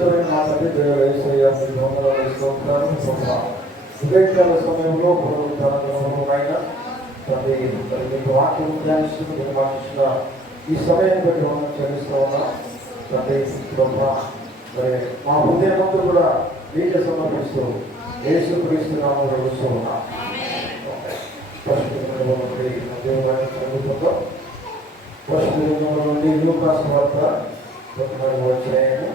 పరిశుద్ధమైన మా తండ్రి యేసయ్య మీ వందనాలు స్తోత్రాలు ఉదయకాల సమయంలో అయినా తండ్రి మీకు వాక్యం ధ్యానిస్తూ మీరు మాకు ఇచ్చిన ఈ సమయాన్ని బట్టి మనం చెల్లిస్తూ ఉన్నాం తండ్రి. మరి మా హృదయమంతా కూడా నీకు సమర్పిస్తూ యేసుక్రీస్తు నామములో వస్తూ ఉన్నాం. దేవుని చదువుకుందాం. పరిశుద్ధ నుండి లూకాసు వార్త 14వ అధ్యాయము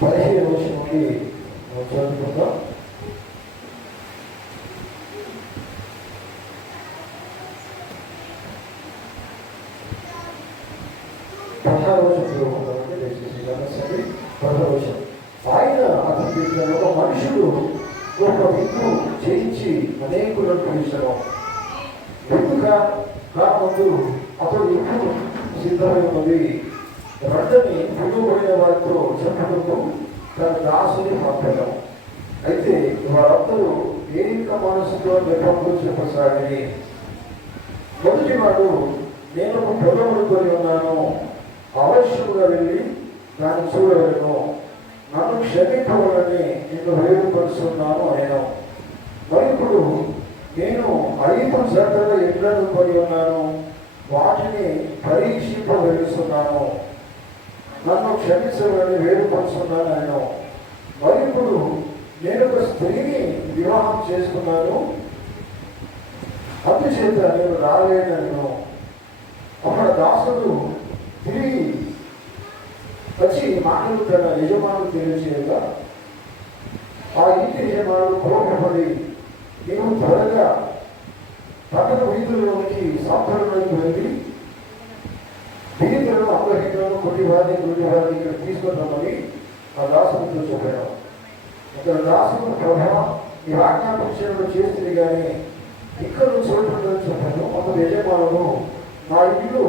15వ వచనం నుండి చదువుకుందాం. ఆయన అతని ఒక మనుషుడు ఒక విందు చేయించి అనేకులను పిలిచడం. విందుగా కాకముందు అతడు విందు సిద్ధమైనది రడ్డని పిలువబడిన వారితో చెప్పడంతో తన దాసుని పంపడం. అయితే వారందరూ ఏక మనసుతో నిర్ణయంలో చెప్పసాగి, మొదటి వాడు నేను ఒక పొలమును కొని ఉన్నాను, అవశ్యముగా వెళ్ళి దాన్ని చూడలేను, నన్ను క్షమించవాలని నేను వేడుకొస్తున్నాను ఆయన. మరిప్పుడు నేను 5 జతల ఎడ్లను కొని ఉన్నాను, వాటిని పరీక్షింపవేస్తున్నాను, నన్ను క్షమించవాలని వేడుకొస్తున్నాను ఆయన. మరిప్పుడు నేను ఒక స్త్రీని వివాహం చేసుకున్నాను, అందుచేత నేను రాలేనను. అక్కడ దాసుడు తిరిగి వచ్చి మాటలు తన యజమానులు తెలియజేయగా ఆ ఇంటి యజమానులు కోపపడి, నీవు త్వరగా పట్టణ వీధుల్లోనికి సాంప్రదాయంలోకి వెళ్ళి వీధులను అగ్రహించడం కొట్టివారిని గుడివారిని ఇక్కడ తీసుకుంటామని ఆ దాసుడితో చెప్పాను. ఇక్కడ దాసుడు ప్రభావం ఈ ఆజ్ఞాపించడంలో చేస్తుంది కానీ ఇక్కడ చూడటం చెప్పాను. అప్పుడు యజమానులు నా ఇల్లు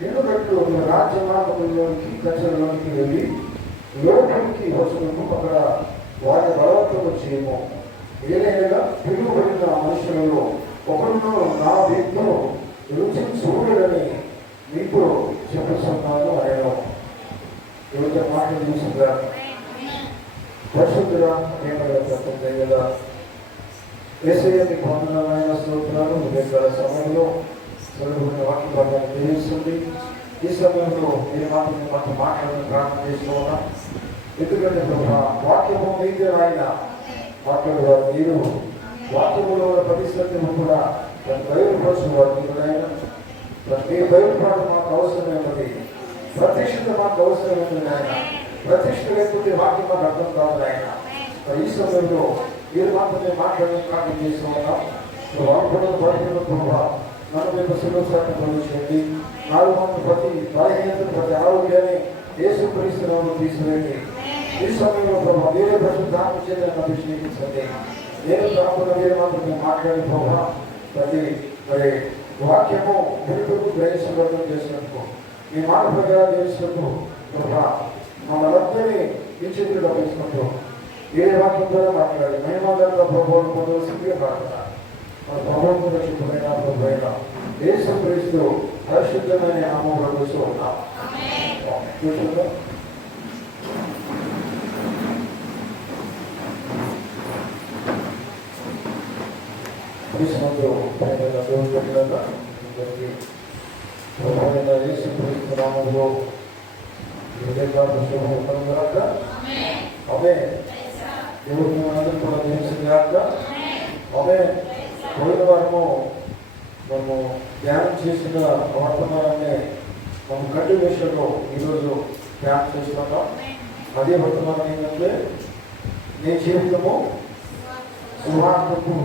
నిన్నుగట్టు రాజ్యమార్గంలోనికి కచ్చలలోనికి వెళ్ళి లోపలికి వచ్చుకు అక్కడ వారి బలవంతం చేయము. ఏదైనా పిలువబడిన మనుషులలో ఒకరిలో నా వ్యక్తిలో రుచిని చూడని మీకు చెప్పుతున్నాను ఆయన. ఎవరితో మాటలు చూసిందా పరిశుద్ధుడా ఏమైనా యేసయ్య మీకు వందనాలైన స్తోత్రాలు. ఉదయకాల సమయంలో చదువుకున్న వాక్య భాగాన్ని తెలియజేస్తుంది. ఈ సమయంలో ఏ మాటలు మాట్లాడాలని ప్రార్థన చేసుకోవాలా. ఎందుకంటే వాక్యము మీదే ఆయన మాట్లాడేవారు మీరు, వాక్యములో పరిస్థితులను కూడా బయలుపరచువారు మీరు ఆయన. మీ బయలుపాటు మాకు అవసరమైనది, ప్రత్యక్షత మాకు అవసరమైనది ఆయన. ప్రత్యక్షత లేకపోతే వాక్యం మాకు అర్థం కాదు ఆయన. ఈ సమయంలో మీరు మాత్రమే మాట్లాడని ప్రార్థన చేసుకోవాలా. వాక్యం పడుతున్న ప్రభావ నన్ను మీకు సురక్షాన్ని ప్రవేశించండి. నాలుగు మంది ప్రతి బలహీనతను ప్రతి ఆరోగ్యాన్ని యేసుక్రీస్తునామములో తీసివేయండి. ఈ సమయంలో ప్రభావ మీరే పరిశుద్ధాత్మ చేత అభిషేకించండి. నేను కాకుండా మీరు మాత్రమే మాట్లాడి ప్రభావ ప్రతి మరి వాక్యము వెలుగుకు గ్రహించబద్ధం చేసినట్టు మీ మాట ప్రకారం చేసినట్టు ప్రభావ మమ్మల్ని నిశ్చితులుగా తీసుకుంటూ ఏ వాక్యం ద్వారా మాట్లాడి మహిమాదంతా ప్రభావం పొందవలసిందిగా ప్రార్థన. మన ప్రభుత్వ రక్షకుడైన ప్రభువైన యేసుక్రీస్తు పరిశుద్ధమైన నామములో కూర్చో ఉన్నాం. కూర్చుందాం. క్రీస్తునందు ప్రియమైన దేవుని బిడ్డలారా, అందరికీ ప్రభువైన యేసుక్రీస్తు నామములో హృదయపూర్వక శుభములు కలుగుగాక. ఆమేన్. దేవుని మనందరికీ కూడా దీవించుగాక. ఆమేన్. పోయిన వారము మనము ధ్యానం చేసిన వర్తమానాన్ని మనం కంటిన్యూషన్లో ఈరోజు ధ్యానం చేస్తున్నాం. అదే వర్తమానం ఏంటంటే నీ జీవితము సువార్తకు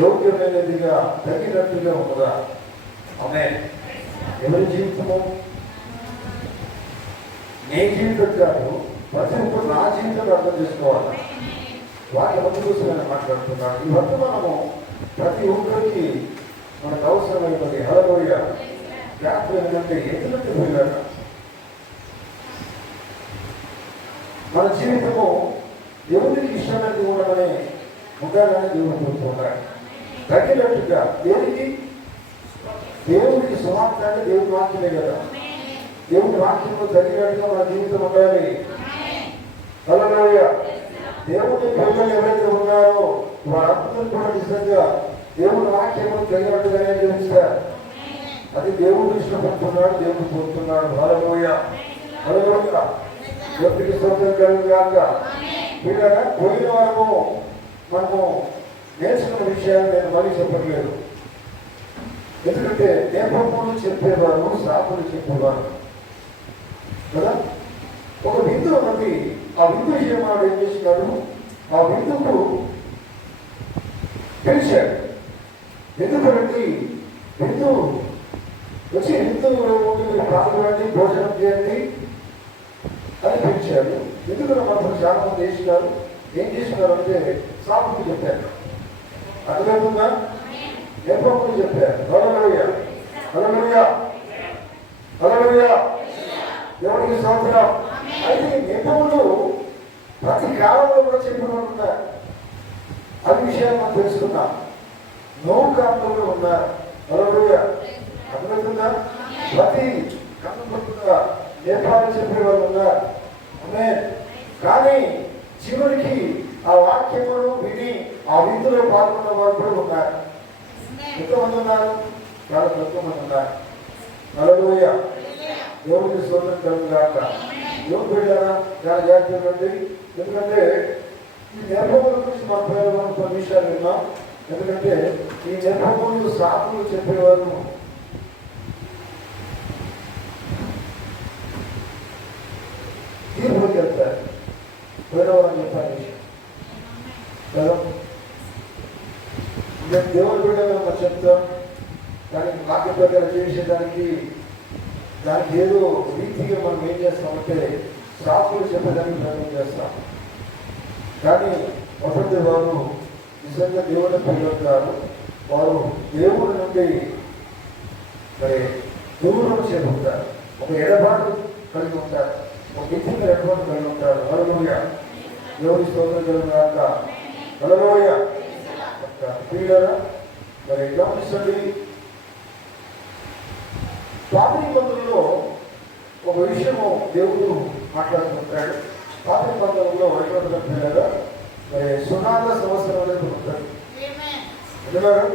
యోగ్యమైనదిగా తగినట్టుగా ఉన్నదా? ఆమేన్. ఎవరి జీవితము? నీ జీవితం కాదు, ప్రతి ఒక్కరు నా జీవితం అర్థం చేసుకోవాలి. వాటి మంది కోసమైనా మాట్లాడుతున్నాను. ఈ వర్తమానము ప్రతి ఒక్కరికి మనకు అవసరమైనది. హల్లెలూయా. జాగ్రత్త ఏంటంటే ఎందుకంటే పోయినాడు మన జీవితము దేవుడికి ఇష్టమైనది ఉండమని ఉండాలని దేవుడు కోరుకుంటాడు. తగినట్టుగా దేవుడికి సువార్త అంటే దేవుడి వాక్యమే కదా. దేవుడి వాక్యంలో తగినట్టుగా మన జీవితం ఉండాలి. హల్లెలూయా. దేవుడి పిల్లలు ఎవరైతే ఉన్నారో వారందరూ కూడా నిజంగా దేవుడి వాక్యము తగినట్టుగానే జీవిస్తారు. అది దేవుడు ఇష్టపడుతున్నాడు, దేవుడు కోరుతున్నాడు. హల్లెలూయా. హల్లెలూయా. దేవుడికి స్తోత్రం కలుగుగాక. వీళ్ళగా పోయిన వారము మనము నేర్చుకున్న విషయాలు నేను మళ్ళీ చెప్పట్లేదు. ఎందుకంటే నేపథ్యంలో చెప్పేవారు, సాపులు చెప్పేవారు కదా. ఒక విందు ఉన్నది. ఆ విందు విషయం వాడు ఏం చేసినాడు, ఆ విందుకు పిలిచాడు. ఎందుకంటే విందు వచ్చి విందు పాల్గొనండి, భోజనం చేయండి అని పిలిచాడు. ఎందుకంటే మాత్రం చాలా మంది చేసినారు. ఏం చేసినారు అంటే సాపులు చెప్పారు. అర్థమవుతుందా? నేపథ్యం చెప్పారు. హల్లెలూయా. హల్లెలూయా. హల్లెలూయా. దేవుడికి స్తోత్రం. అయితే నేపథ్యంలో ప్రతి కాలంలో కూడా చెప్పినట్టున్నారు. అది విషయాన్ని మనం తెలుసుకున్నాం. నోవు కాలంలో ఉన్నారు. హల్లెలూయా. అర్థమవుతుందా? ప్రతి కాలంలో నేపాలు చెప్పే వాళ్ళు ఉన్నారు. కానీ చివరికి ఆ వాక్యమును విని ఆ విందులో పాల్గొన్న వారు కూడా ఉన్నారు. ఎంతమంది ఉన్నారు? చాలా తక్కువ మంది ఉన్నారు. హల్లెలూయా. దేవుడికి స్తోత్రం కలుగుగాక. దేవుడు బిడ్డలారా చాలా జాగ్రత్తగా ఉంది. ఎందుకంటే ఈ నిర్భముల గురించి మన పిల్లలు మనం కొన్ని విషయాలు విన్నాం. ఎందుకంటే ఈ నిర్భములు సాకులు చెప్పేవారు తీర్పుకి వెళ్తారు. వేరేవాళ్ళని చెప్పాలి కదా. నేను దేవుడి బిడ్డగా మనం చెప్తాం. కానీ వాక్య ప్రకారం జీవించడానికి దానికి ఏదో రీతిగా మనం ఏం చేస్తామంటే సాకులు చెప్పడానికి ప్రయత్నం చేస్తాం. కానీ ఒకటి వారు నిజంగా దేవుడి పిల్లలు కాదు. వారు దేవుడి నుండి మరి దూరం చేరుకుంటారు. ఒక ఎడబాటు కలిగి ఉంటారు. ఒక వ్యక్తిగా ఎడబాటు కలిగి ఉంటారు. హల్లెలూయా. దేవుడి స్తోత్రం కలుగుగాక. హల్లెలూయా. ప్రియులారా మరి గమనించండి. పాత నిబంధనలో ఒక విషయము దేవుడు మాట్లాడుతుంటాడు. పాత నిబంధనలో ఎటువంటి మరి సునాద సంవత్సరం అనేది ఉంటాడు. అంటున్నారు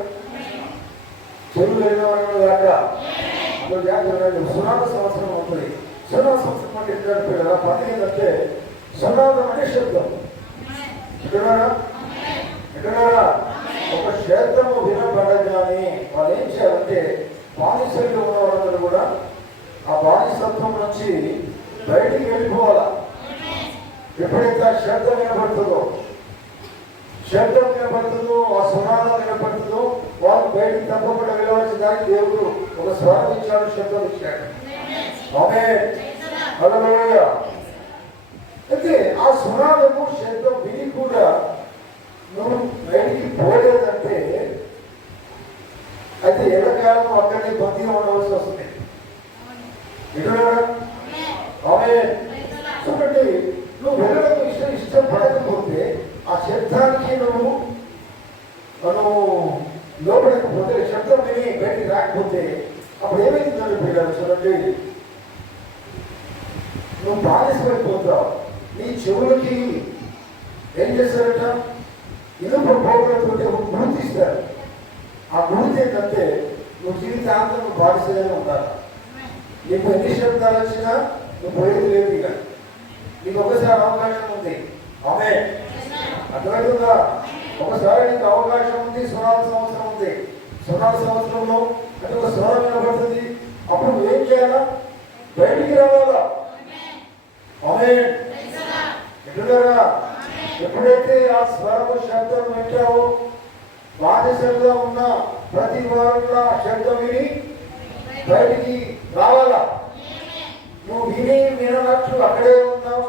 చెరువు లేని దాకా అందులో జాగ్రత్త. సునాద సంవత్సరం ఉంటుంది. సునాద సంవత్సరం అంటే ఎట్లా పని ఏంటంటే సునాదం అనే శబ్దం. ఎక్కడారా ఎక్కడారా ఒక శబ్దము వినపడగానే వాళ్ళు ఏం చేయాలంటే బానిసలు ఉన్న వాళ్ళందరూ కూడా ఆ బానిసత్వం నుంచి బయటికి వెళ్ళిపోవాలా. ఎప్పుడైతే ఆ శబ్దం వినపడుతుందో ఆ సునాదం వినపడుతుందో వాళ్ళు బయటికి తప్పకుండా వెళ్ళవలసిన దానికి దేవుడు ఒక స్వరం ఇచ్చాడు, శబ్దం ఇచ్చాడు. ఆమేన్. హల్లెలూయా. అయితే ఆ సునాదము శబ్దం విని కూడా నువ్వు బయటికి పోలేదంటే అయితే ఎల్లకాలం అక్కడిని బందీగా ఉండవలసి వస్తుంది. చూడండి, నువ్వు వెళ్ళడం ఇష్టపడకపోతే ఆ శబ్దానికి నువ్వు లోపడకపోతే శబ్దం విని బయటికి రాకపోతే అప్పుడు ఏమైతుందని పిల్లలు చూడండి, నువ్వు బానిసమైపోతావు. నీ చెవులకి ఏం చేస్తారట, ఇనుప పోగులతో గుర్తిస్తారు. ఆ గుర్తు ఏంటంటే నువ్వు జీవితాంతం నువ్వు బానిసగానే ఉండాలి. నీకు ఎన్ని శబ్దాలు వచ్చినా నువ్వు పోయేది లేదు. ఇక నీకు ఒకసారి అవకాశం ఉంది. ఆమేన్. అర్థమవుతుందా? ఒకసారి నీకు అవకాశం ఉంది. సునాద సంవత్సరం ఉంది. సునాద సంవత్సరంలో అంటే ఒక స్వరం వినబడుతుంది. అప్పుడు నువ్వేం చేయాలా? బయటికి రావాలా. ఆమేన్. ఎట్లున్నారా? ఎప్పుడైతే ఆ స్వరము శబ్దం వింటావో బానిసలుగా ఉన్న ప్రతి వారు కూడా ఆ శబ్దం విని బయటికి రావాలా. నువ్వు వినట్లు అక్కడే ఉన్నావు.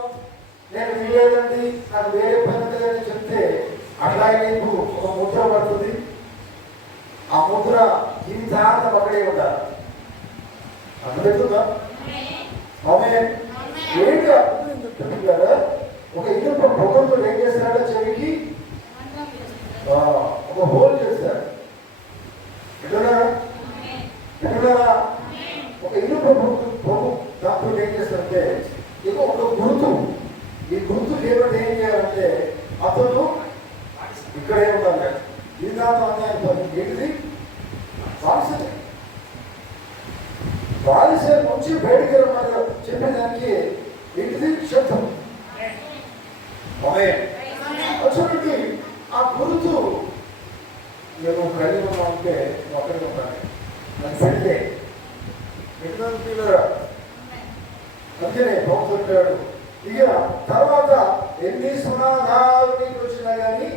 నేను వినలేదండి, నాకు వేరే పని లేదని చెప్తే అట్లాగే నీకు ఒక ముద్ర పడుతుంది. ఆ ముద్ర జీవితాంతం అక్కడే ఉండాలి. అర్థమవుతుందా? ఆమె ఏంటి అర్థం చెప్తున్నారా? ఒక ఇనుప పొగతో ఏం చేస్తాడ? చెవికి ఒక హోల్ చేస్తాడు. ఎటున్నారా? ఒక ఇనుప పొగు దాంతో ఏం చేస్తారంటే ఇక ఒక గుర్తు, ఈ గుర్తు లేకపోతే ఏం చేయాలంటే అతను ఇక్కడే ఉండాలి. ఇది దాంతో అన్యాయం ఏంటిది? బాలిసే నుంచి బయటికి వెళ్ళమని చెప్పేదానికి ఏంటిది? శబ్దం. చూడండి, ఆ గుర్తు నేను కలిగి ఉన్నా అంటే అక్కడికి ఉంటాను అది పెడితే ఎట్లా అందుకనే బాగుంటాడు. ఇక తర్వాత ఎన్ని సునాదాలు నీకు వచ్చినా కానీ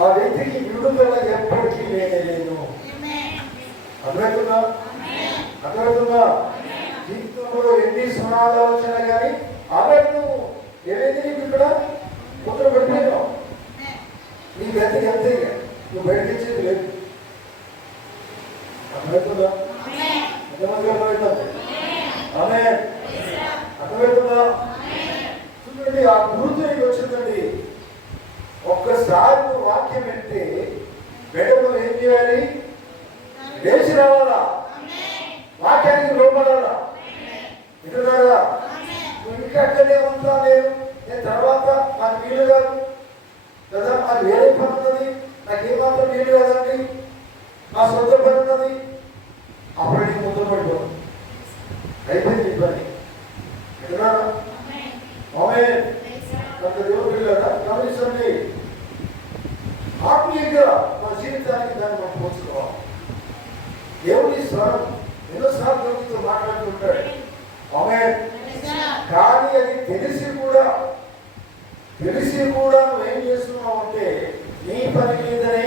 ఆ వ్యక్తికి విడుదల ఎప్పటికీ లేదు. అర్థమవుతుందా? జీవితంలో ఎన్ని సునాదాలు వచ్చినా కానీ ఆమెను ఏదైతే నీకు ఇక్కడ ముద్ర పెట్టలేవు. నీకు ఎంతే నువ్వు బయటకి ఇచ్చేది లేదు. అర్థమవుతుందా? ఎంతమంది అర్థమవుతుంది? ఆమె అర్థమవుతుందా? చూడండి, ఆ గుర్తు నీకు వచ్చిందండి. ఒక్కసారి నువ్వు వాక్యం వింటే వెడలో ఏం చేయాలి? లేచి రావాలా? వాక్యానికి లోపడాలా? వింటున్నారా? నువ్వు ఇంకా అక్కడే ఉంటా లేదు, నేను తర్వాత నాకు వీలు కాదు కదా, నాకు వేరే పని ఉన్నది, నాకు ఏమాత్రం వీలు కాదండి, నా సొంత పని ఉన్నది, అప్పుడు నీకు ముద్ర పడిపోతుంది. అయిపోయింది ఈ పని. వింటున్నారా? ఆమె దేవుడు పిల్లరా గమనించండి. ఆత్మీయంగా మన జీవితానికి దాన్ని మనం పోల్చుకోవాలి. దేవుని స్వరం ఎన్నోసార్లు దేవుడితో మాట్లాడుతుంటాడు. ఆమె కానీ అది తెలిసి కూడా నువ్వేం చేస్తున్నావు అంటే నీ పని మీదనే,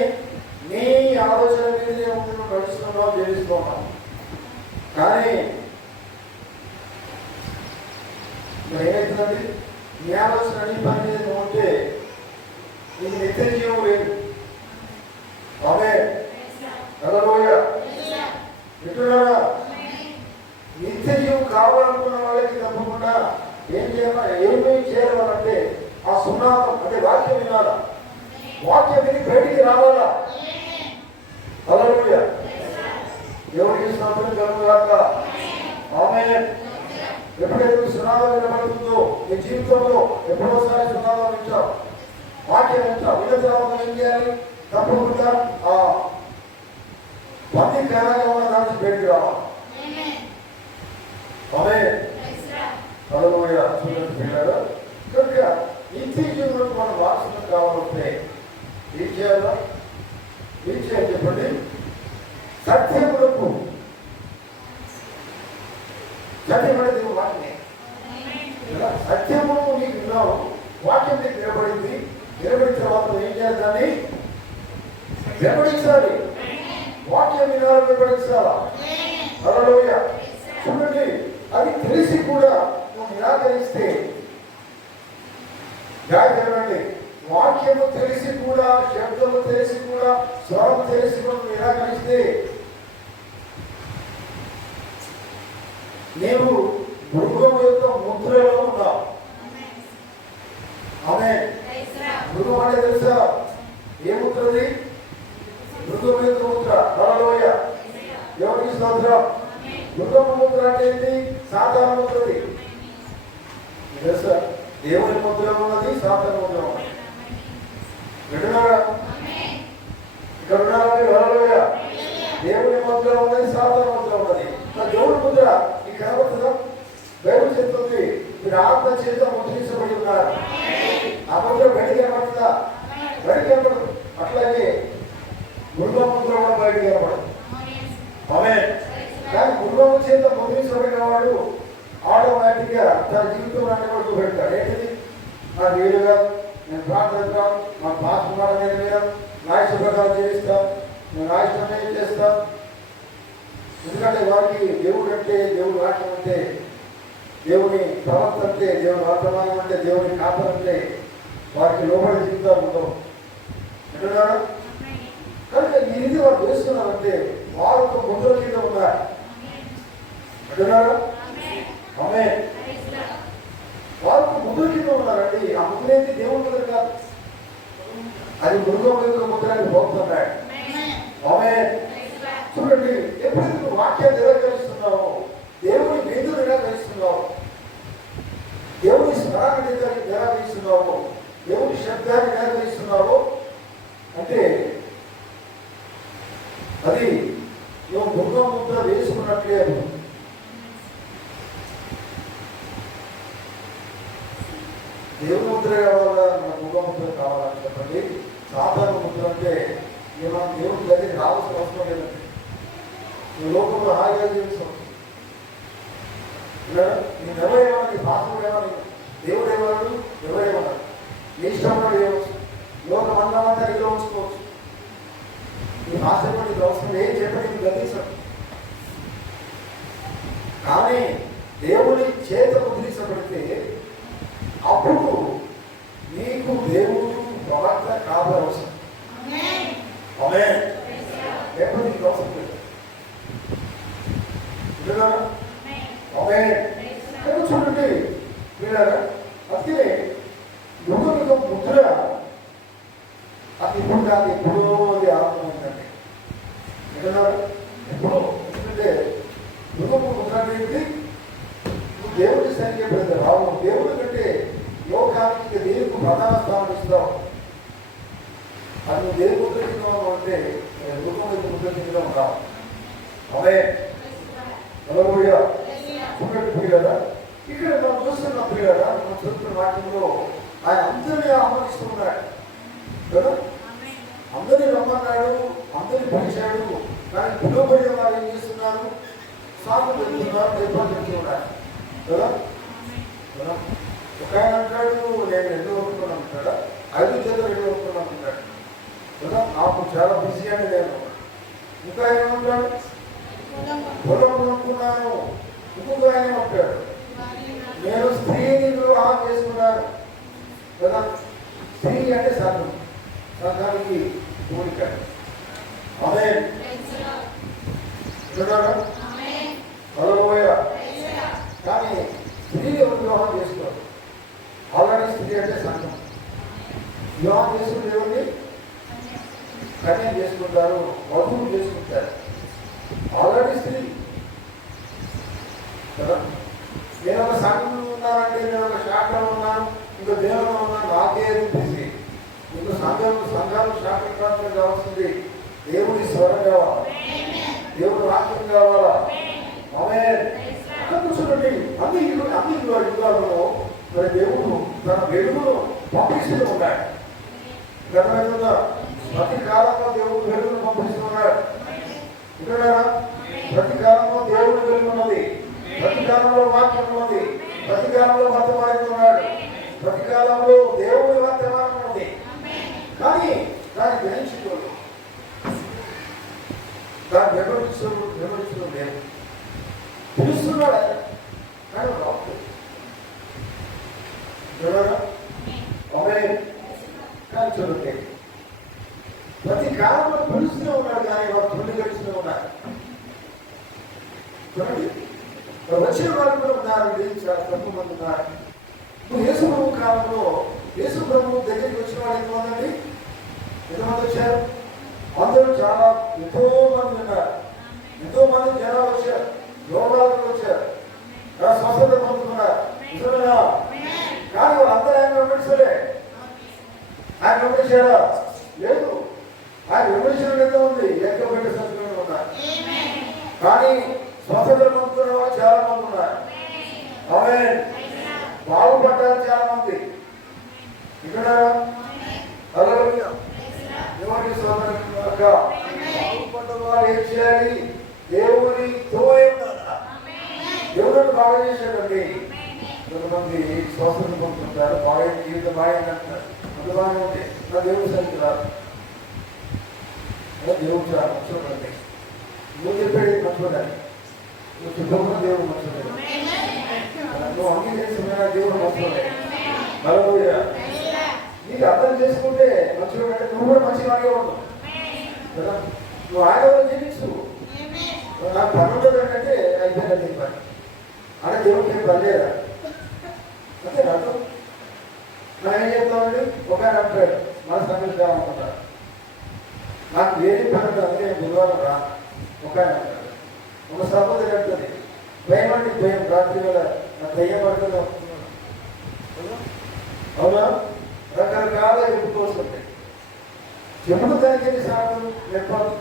నీ ఆలోచన మీదనే ఉంటున్నావు, నడుస్తున్నావు, తెలుస్తున్నావు. కానీ మరి ఏమవుతుందండి? నీ ఆలోచన నీ పని మీద ఉంటే నీకు నిత్య జీవం లేదు. ఆమె హల్లెలూయా. వింటున్నారా? నిత్య జీవం కావాలనుకున్న వాళ్ళకి తప్పకుండా ఏం చేయాలి? ఏమేమి చేయాలంటే ఆ సున్నాదం అంటే వాక్యం వినాలా, వాక్యం విని బయటికి రావాలా. హల్లెలూయా. దేవుడికి స్తోత్రం కలుగుగాక. ఆమేన్. ఎప్పుడైతే సునాదం వినబడుతుందో నీ జీవితంలో ఎప్పుడోసారి సునాదం వింటావు, వాక్యం వింటావు, విన్న తర్వాత ఏం చేయాలి? తప్పకుండా ఆ బందీకారంగా ఉన్న దానికి బయటికి రావాలి. ఆమేన్. హల్లెలూయా. చూడండి పిల్లలు, కనుక నిత్య జీవనంలో మనం వారసులకు కావాలంటే ఏం చేయాలా? ఏం చేయాలి చెప్పండి? సత్యములకు, సత్యం అనేది వాక్యమే. సత్యము నీకు విన్నావు, వాక్యం నీకు నిలబడింది. నిలబడిన తర్వాత ఏం చేయాలి? దాన్ని వెంబడించాలి. వాక్యం వినాలి, వెంబడించాలా. హల్లెలూయా. చూడండి, అది తెలిసి కూడా నువ్వు నిరాకరిస్తే, జాగ్రత్త. వాక్యము తెలిసి కూడా, శబ్దము తెలిసి కూడా, స్వరం తెలిసి కూడా నిరాకరిస్తే నీవు మృగం యొక్క ముద్రలో ఉన్నావు. ఆమె మృగం అంటే తెలుసా? ఏ ముద్రది? మృగం యొక్క ముద్ర. హల్లెలూయా. ఎవరికి స్తోత్రం. మృగం ముద్ర అంటే ఏంటి? సాధారణ ముద్రది తెలుసా? దేవుని ముద్ర ఉన్నది, సాధారణ ముద్ర ఉన్నది. వింటున్నారా? ఇక్కడ ఉన్నారా మీరు? హల్లెలూయా. దేవుని ముద్ర ఉన్నది, సాధారణ ముద్ర ఉన్నది. దేవుని ముద్ర మీకు కనబడుతుందా? బైబిల్ చెప్తుంది మీరు ఆత్మ చేత ముద్రించబడి ఉన్నారు. ఆ ముద్ర బయటికి కనబడుతుందా? బయటికి కనబడదు. అట్లాగే మృగం ముద్ర కూడా బయటికి కనబడదు. ఆమేన్. కానీ మృగం చేత ముద్రించబడిన వాడు ఆటోమేటిక్ గా తన జీవితం అన్ని కూడా పెడతాడు. ఏంటిది? నాకు వీలు కాదు, నేను ప్రార్థన, మా పాస్ మాట నేను నా ఇష్ట ప్రకారం చేయిస్తాను, నేను నా ఇష్టమే చేస్తాను. ఎందుకంటే వారికి దేవుడు అంటే, దేవుడు వాక్యం అంటే, దేవుని ప్రవర్తన అంటే, దేవుని వర్తమానం అంటే, దేవుని కాపం అంటే వారికి లోపలి జీవితాలు ఉండవు. వింటున్నారా? కనుక ఇది వారు చేస్తున్నారంటే వారు ఒక ముద్ర కింద ఉన్నారు. అంటున్నారా? ఆమె వారు ముద్ర కింద ఉన్నారండి. ఆ ముద్ర ఏంటి? దేవుని ముద్ర కాదు, అది మృగం యొక్క ముద్ర అని పోతున్నాడు. ఆమె చూడండి, ఎప్పుడైతే నువ్వు వాక్యాన్ని నిరాకరిస్తున్నావు, దేవుని విధులు నిరాకరిస్తున్నావు, దేవుని స్మరణని నిరాకరిస్తున్నావు, దేవుని శబ్దాన్ని నిరాకరిస్తున్నావు అంటే అది నువ్వు మృగం ముద్ర వేసుకున్నట్లే. దేవుని ముద్ర కావాలా, మన మృగ ముద్ర కావాలని చెప్పండి. సాధారణ ముద్ర అంటే మనం దేవుని దగ్గరికి రావాల్సిన అవసరం లేదండి. ఈ లోకంలో హాయిగా జీవిస్తాం. నేను ఎవరేమన్నా, నీ పాత్రుడు ఏమని, దేవుడు ఏమన్నాడు, ఎవరేమన్నాడు, నీ ఇష్టంలో చేయవచ్చు, లోకం అందమంతా నీలో ఉంచుకోవచ్చు. నీ పాత్రలో నీకు అవసరం ఏం చెప్పని నీకు గతించడం. కానీ దేవుని చేత ముద్రించబడితే అప్పుడు నీకు దేవుడు ప్రవక్త కాదు అవసరం. లేకపోతే నీకు అవసరం లేదు. చూడండి వీళ్ళారా, అందుకే యుగ ముద్ర అది ఇప్పుడు కాదు, ఎప్పుడో అది ఆరంభమైందండి. ఎప్పుడో. ఎందుకంటే యుగ ముద్ర అనేది నువ్వు దేవుడి సరిగ్గా పెద్ద రావు. దేవుడి కంటే లోకానికి దేవుడికి ప్రధాన స్థానం ఇస్తావు. అది నువ్వు దేవుడి ముద్ర కింద అంటే యుగం యొక్క ముద్ర కింద రావు. అవే కదా ఇక్కడ మనం చూస్తున్నప్పుడు కదా, మనం చూస్తున్న వాక్యంలో ఆయన అందరినీ ఆహ్వానిస్తున్నాడు కదా. అందరినీ రమ్మన్నాడు, అందరినీ పిలిచాడు. కానీ పిలువబడిన వారు ఏం చేస్తున్నారు? సాగు పెడుతున్నారు, నిర్మాణం పెడుతున్నారు కదా. ఒక ఆయన అంటాడు, నేను 2 ఒప్పుకున్నాను అంటాడా, 5 చేతులు 2 ఒప్పుకున్నాను అంటాడు కదా. నాకు చాలా బిజీ అని నేను. ఇంకా ఆయన ఉంటాడు, పొలం కొనుక్కున్నాను. ఇంకొక ఆయన ఉంటాడు, నేను స్త్రీని వివాహం చేసుకున్నాను కదా. స్త్రీ అంటే సంఘం, సంఘానికి కూడిక. ఆమె కానీ స్త్రీ ఎవరు వివాహం చేసుకోరు. ఆల్రెడీ స్త్రీ అంటే సంఘం. వివాహం చేసుకునే ఎవరిని కన్యం చేసుకుంటారు, వధువులు చేసుకుంటారు. ఆల్రెడీ స్త్రీ కదా. నేను ఒక సంఘంలో ఉన్నానంటే, నేను ఒక శాఖలో ఉన్నాను, ఇంకో దేవులో ఉన్నాను, నాకే బిజీ. ఇంకో సంఘాలు శాఖలు కావాల్సింది దేవుడి స్వరం కావాలా, దేవుడి వాక్యం కావాలా. ఆమె చూడండి, అన్ని యుగాలలో మరి దేవుడు తన వెలుగును పంపిస్తూ ఉన్నాడు. గతంలో ప్రతి కాలంలో దేవుడు వెలుగును పంపిస్తున్నాడు. ఇక్కడ ప్రతి కాలంలో దేవుడు వెలుగున్నది, ప్రతి కాలంలో వాక్యం ఉన్నది, ప్రతి కాలంలో వర్తమానిస్తున్నాడు, ప్రతి కాలంలో దేవుడి వర్తమానం ఉంది. కానీ దాన్ని గ్రహించుకోలేదు, దాన్ని వివరించడం లేదు. పిలుస్తున్నాడు ఆయన, కానీ రావట్లేదు. కానీ చూడండి, ప్రతి కాలంలో పిలుస్తూనే ఉన్నాడు, కానీ వారు తొలి గడిస్తూనే ఉన్నారు. చూడండి, వచ్చిన వారు కూడా ఉన్నారండి, చాలా తక్కువ మంది ఉన్నారు. ఇప్పుడు యేసు ప్రభు కాలంలో యేసు ప్రభు దగ్గరికి వచ్చిన వాళ్ళు ఎంతమంది? ఎంతమంది వచ్చారు? అందరూ చాలా ఎంతో మంది ఉన్నారు. ఎంతో మంది జనాలు వచ్చారు, రోగాలకు వచ్చారు, స్వస్థత పొందుతున్నారు. కానీ వాళ్ళందరూ ఆయన విమర్శలే. ఆయన విమర్శారా? లేదు. ఆయన విమర్శలు ఎంత ఉంది? లెక్కబెట్టే సంఖ్యలో ఉన్నారు. కానీ స్వస్థత పొందుతున్న వాళ్ళు చాలా మంది ఉన్నారు. ఆమె బాగుపడ్డారు చాలా మంది. ఇక్కడ దేవుని బాగుపడ్డ వాళ్ళు ఏం చేయాలి? దేవునితో దేవుడు బాగా చేశాడండి. కొంతమంది స్వస్థత పొందుతుంటారు, బాగా జీవితం బాగా అంటారు, అంత బాగా ఉంటే నా దేవుడు సరికి రాదు. దేవుడు చాలా మంచోడండి. నువ్వు చెప్పేది మంచోడాలి, నువ్వు చుట్టూ దేవుడు మంచోడే, నువ్వు అంగీకరిస్తున్నా దేవుడు మంచోడే. హల్లెలూయా. నీకు అర్థం చేసుకుంటే మంచిగా, నువ్వు కూడా మంచిగానే ఉండవు కదా. నువ్వు ఆయన జీవించు, నాకు పని ఉండదు అంటే అయిపోయింది నీ పని అంటే దేవుడికి ఏం పని లేదా అంతే అర్థం. మనం ఏం చెప్తామండి, ఒక ఆయన అంటాడు మన సంగతి కావాలనుకుంటారు నాకు ఏది పని అందుకే నేను బుధవారం రా. ఒక ఆయన అంటాడు, ఒక సహోదరి అంటుంది భయం అంటే భయం రాత్రి వేళ నాకు దయ్యం పడుతుంది అవునా. రకరకాలుగా చెప్పుకోవాల్సి చెప్పుడు దానికి ఎన్నిసార్లు చెప్పాలి.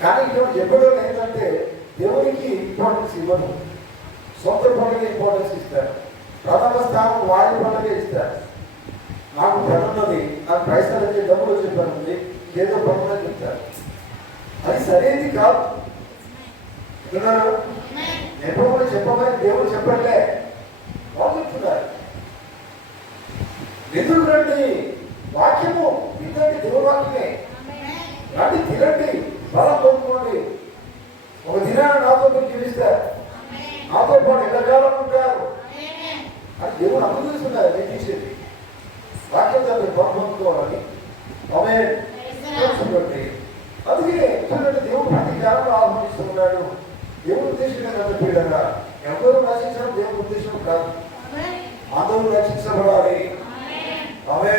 కానీ ఇక్కడ చెప్పడం ఏంటంటే దేవునికి ఇంపార్టెన్స్ ఇవ్వరు, సొంత పండుగ ఇంపార్టెన్స్ ఇస్తారు, ప్రథమ స్థానం వారి పండుగ ఇస్తారు. నాకు పని ఉన్నది, నాకు పైసలు వచ్చే డబ్బులు వచ్చే పని ఉంది, ఏదో పండుగ చెప్తారు. అది సరైనది కాదు. విన్నారు ఎప్పుడు చెప్పమని దేవుడు చెప్పట్లే, వాళ్ళు చెప్తున్నారు. ఎదురు రండి, వాక్యము వినండి, దేవుడు వాక్యమే రండి, తినండి, బలం పొందుకోండి. ఒక దినాన్ని నాతో మీరు జీవిస్తారు, నాతో పాటు ఎంతకాలం ఉంటారు అని దేవుడు అనుభవిస్తున్నారు. నేను తీసేది వాక్యం దాన్ని బలం పొందుకోవాలని ఆమె చూడండి. అందుకే చూడండి దేవుడు ప్రతి కాలంలో ఆహ్వానిస్తున్నాడు. దేవుడు ఉద్దేశం పీడగా ఎవరు రక్షించడం దేవుడు ఉద్దేశం కాదు, అందరూ రక్షించబడాలి. ఆమె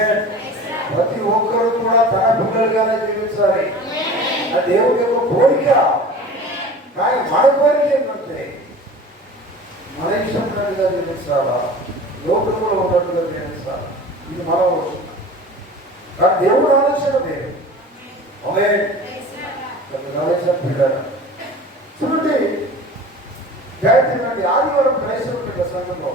ప్రతి ఒక్కరు కూడా తన పిల్లలుగానే జీవించాలి, ఆ దేవుడి యొక్క కోరిక. కానీ మన కోరిక ఏంటంటే మన ఇష్టమైనట్టుగా జీవించాలా, లోకంలో ఉన్నట్టుగా జీవించాలా, ఇది మన ఆలోచన. కానీ దేవుడు ఆలోచన వేరు. ఆమె ఆలోచన పిల్లలు చూడండి. జాగ్రత్త ఆదివారం క్రైస్తవుల సంఘంలో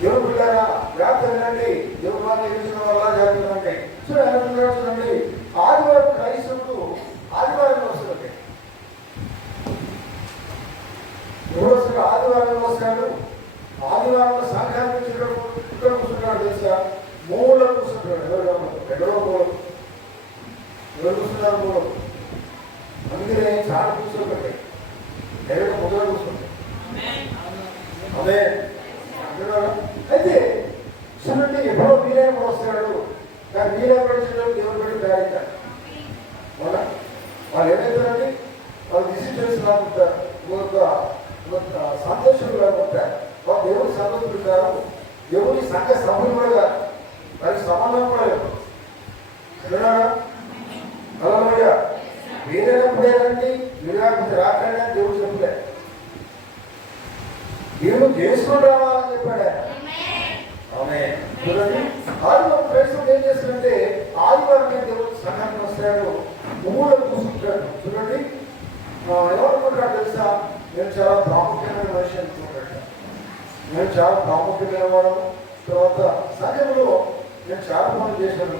దేవుడు పిల్లరా జాగ్రత్త వినండి, దేవుడు వాళ్ళు ఎదుర్కొన్న వల్ల జరుగుతుందండి. చూడండి ఆదివారం క్రైస్తవుడు ఆదివారంలో వస్తుంది. ఎవరు వస్తాడు? ఆదివారంలో వస్తాడు. ఆదివారంలో సంఘానికి ఇక్కడ కూర్చుంటాడు తెలుసా, మూల కూర్చుంటాడు. ఎక్కడో మూలం, ఎవరు కూర్చున్నారు మూలం. అందుకనే చాలా కూర్చోబెట్టాయి, ఎక్కడ మొదలు కూర్చుంటాయి. అదే అయితే చూడండి, ఎప్పుడో వీలైనప్పుడు వస్తాడు. కానీ వీలైనప్పుడు దేవుడు పెట్టి తయారుతారు. వాళ్ళు ఏమవుతారండి, వాళ్ళు డిసిషన్స్ లాగుంటారు, సంతోషులు లాగుంటారు. వాళ్ళు దేవుడి సంతోషులు కాదు, దేవుడి సంఘ సభ్యులు కూడా కాదు, దానికి సంబంధం కూడా లేదు. అలా వీలైనప్పుడు ఏంటండి, వీలైనప్పుడు రాకండి అని దేవుడు చెప్పలే, దేవుడు చేసుకుని రావాలని చెప్పాడు. ఆమె చూడండి ఆదివారం క్రైస్తవుడు ఏం చేస్తాడంటే ఆదివారం దేవుడు సంఘానికి వస్తాడు, మూల కూర్చుంటాడు. చూడండి ఎవరనుకుంటాడు తెలుసా, నేను చాలా ప్రాముఖ్యమైన మనిషి అనుకుంటాడు, నేను చాలా ప్రాముఖ్యమైన వాడు. తర్వాత సంఘంలో నేను చాలా పనులు చేశాను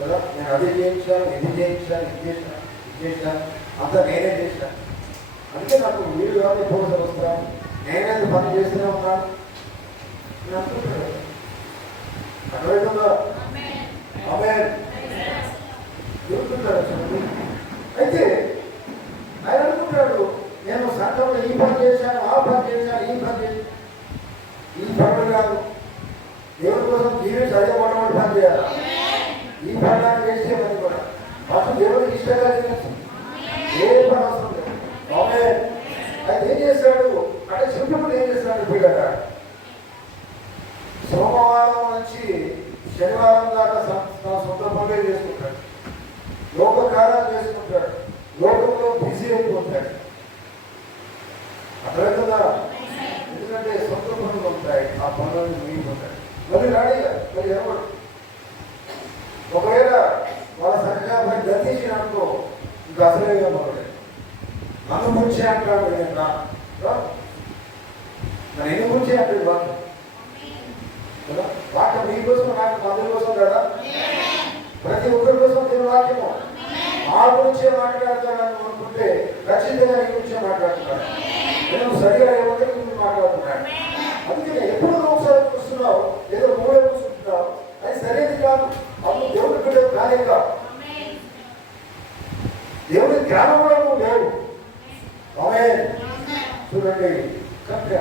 కదా, నేను అది చేయించాను, ఇది చేయించాను, ఇది చేశాను, ఇది చేశాను, అంతా నేనే చేశాను. అందుకే నాకు వీళ్ళు కానీ పోలీసులు వస్తాను, నేనేది పని చేస్తూనే ఉన్నాను అనుకుంటాడు. అర్థమవుతుందా? ఆమె చూస్తుంటాడు. చూడండి అయితే ఆయన అనుకుంటాడు, నేను సంఘంలో ఈ పని చేశాను, ఆ పని చేశాను, ఈ పని చేశాను. ఈ పనులు కాదు, దేవుడి కోసం జీవించి అదే పడమని పని చేయాలి. ఈ పనులను చేసే పని కూడా అసలు దేవుడికి ఇష్టంగా చేయొచ్చు, ఏ పని అవసరం లేదు. ఆమె అయితే ఏం చేశాడు అంటే సింపుల్ ఏం చేస్తాడు పిల్లగా, సోమవారం నుంచి శనివారం దాకా తన సొంత పనులే చేసుకుంటాడు, లోక కార్యాలు చేసుకుంటాడు, లోకంలో బిజీ అయిపోతాడు. అర్థమవుతుందా? ఎందుకంటే సొంత పనులు ఉంటాయి, ఆ పనులను మిగిలిపోతాడు. మళ్ళీ రాడిగా మరి ఎవరు ఒకవేళ వాళ్ళ సంఘాన్ని గతించినప్పుడు ఇంకా అసలేగా మొదలే నన్ను ముంచే అంటాడు. నేను ఎన్ని ముంచే అంటాడు వాక్యం కదా, వాక్యం మీ కోసం నాకు మందుల కోసం కదా, ప్రతి ఒక్కరి కోసం నేను వాక్యము ఆ గురించే మాట్లాడతానని అనుకుంటే ఖచ్చితంగా నీ గురించే మాట్లాడుతున్నాడు. నేను సరిగా ఏమంటే గురించి మాట్లాడుతున్నాడు. అందుకనే ఎప్పుడు ఒకసారి చూస్తున్నావు, ఏదో మూడే చూస్తున్నావు, అది సరైనది కాదు. అప్పుడు దేవుడి బిడ్డ కానే కాదు, దేవుడి జ్ఞానం కూడా నువ్వు లేవు. ఆమె చూడండి కనుక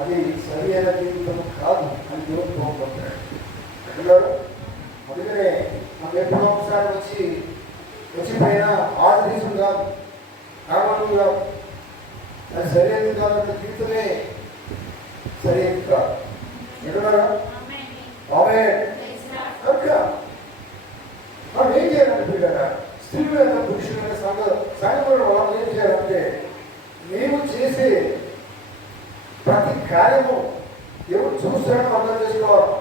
అది సరి అయిన జీవితం కాదు అని దేవుడు కోరుకుంటాడు. అందుకనే మనం ఎప్పుడో ఒకసారి వచ్చిపోయినా ఆది ఆమె కనుక మనం ఏం చేయాలంటే పిల్లగా స్త్రీలైన పురుషులైన సంఘంలో వాళ్ళు ఏం చేయాలంటే మేము చేసే ప్రతి కార్యము దేవుడు చూస్తాడని అర్థం చేసుకోవాలి.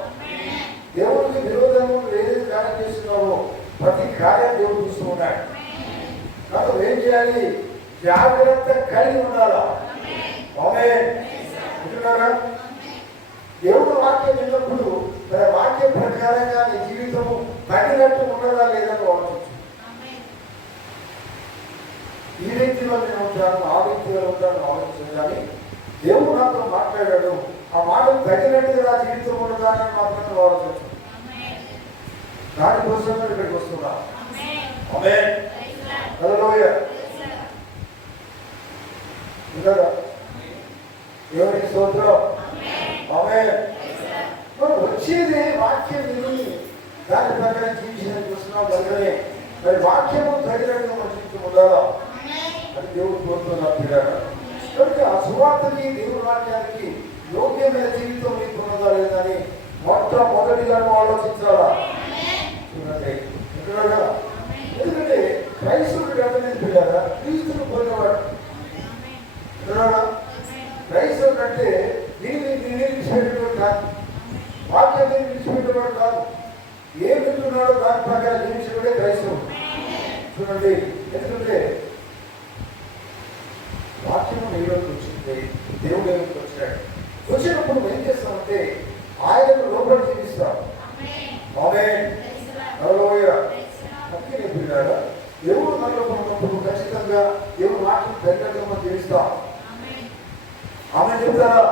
దేవుడికి విరోధము ఏదైతే కార్యం చేస్తున్నామో ప్రతి కార్యం దేవుడు చూస్తూ ఉన్నాడు. కాబట్టి ఏం చేయాలి? జాగ్రత్త కలిగి ఉండాలా. ఆమేన్. అంటున్నారా? దేవుడు వాక్యం విన్నప్పుడు మన వాక్యం ప్రకారంగా నీ జీవితము తగినట్టు ఉన్నదా లేదని ఆలోచించు. ఈ వ్యక్తిలో నేను ఉంటాను, ఆ వ్యక్తిలో ఉంటాను ఆలోచించు. కానీ దేవుడు నాతో మాట్లాడాడు, ఆ మాటకు తగినట్టుగా నా జీవితం ఉన్నదా అని మాత్రమే ఆలోచించు. దానికోసం ఇక్కడికి వస్తున్నా. ఆమేన్. హల్లెలూయా. దేవునికి స్తోత్రం. ఆమేన్. మనం వచ్చేది వాక్యం విని దాని ప్రకారం జీవించడానికి వస్తున్నాం కనుకనే మరి వాక్యము తగినట్టుగా మన జీవితం ఉండాలా అని దేవుడు కోరుతున్నా పిల్లలు. కనుక ఆ సువార్తకి దేవుడి వాక్యానికి యోగ్యమైన జీవితం నీకు ఉన్నదా లేదని మొట్టమొదటిగా ఆలోచించాలా. చూడండి ఇక్కడ ఎందుకంటే క్రైస్తవుడు అనేది పిల్లరా క్రీస్తును పోయినవాడు. క్రైస్తవుడు అంటే దీన్ని విడిచిపెట్టేవాడు కాదు, వాక్యాన్ని విడిచిపెట్టేవాడు కాదు. ఏం వింటున్నాడో దాని ప్రకారం జీవించడే క్రైస్తవుడు. చూడండి ఎందుకంటే వాక్యం నీలోకి వచ్చింది, దేవుడు ఏమిటి వచ్చాడు. వచ్చినప్పుడు ఏం చేస్తామంటే ఆయనకు లోపల జీవిస్తాం. ఆమేన్. హల్లెలూయా. అందుకే పిల్లారా దేవుడు మనలో ఉన్నప్పుడు ఖచ్చితంగా దేవుడు వాక్యం తగినట్టుగా మనం జీవిస్తాం. ఆమేన్ చెప్తారా?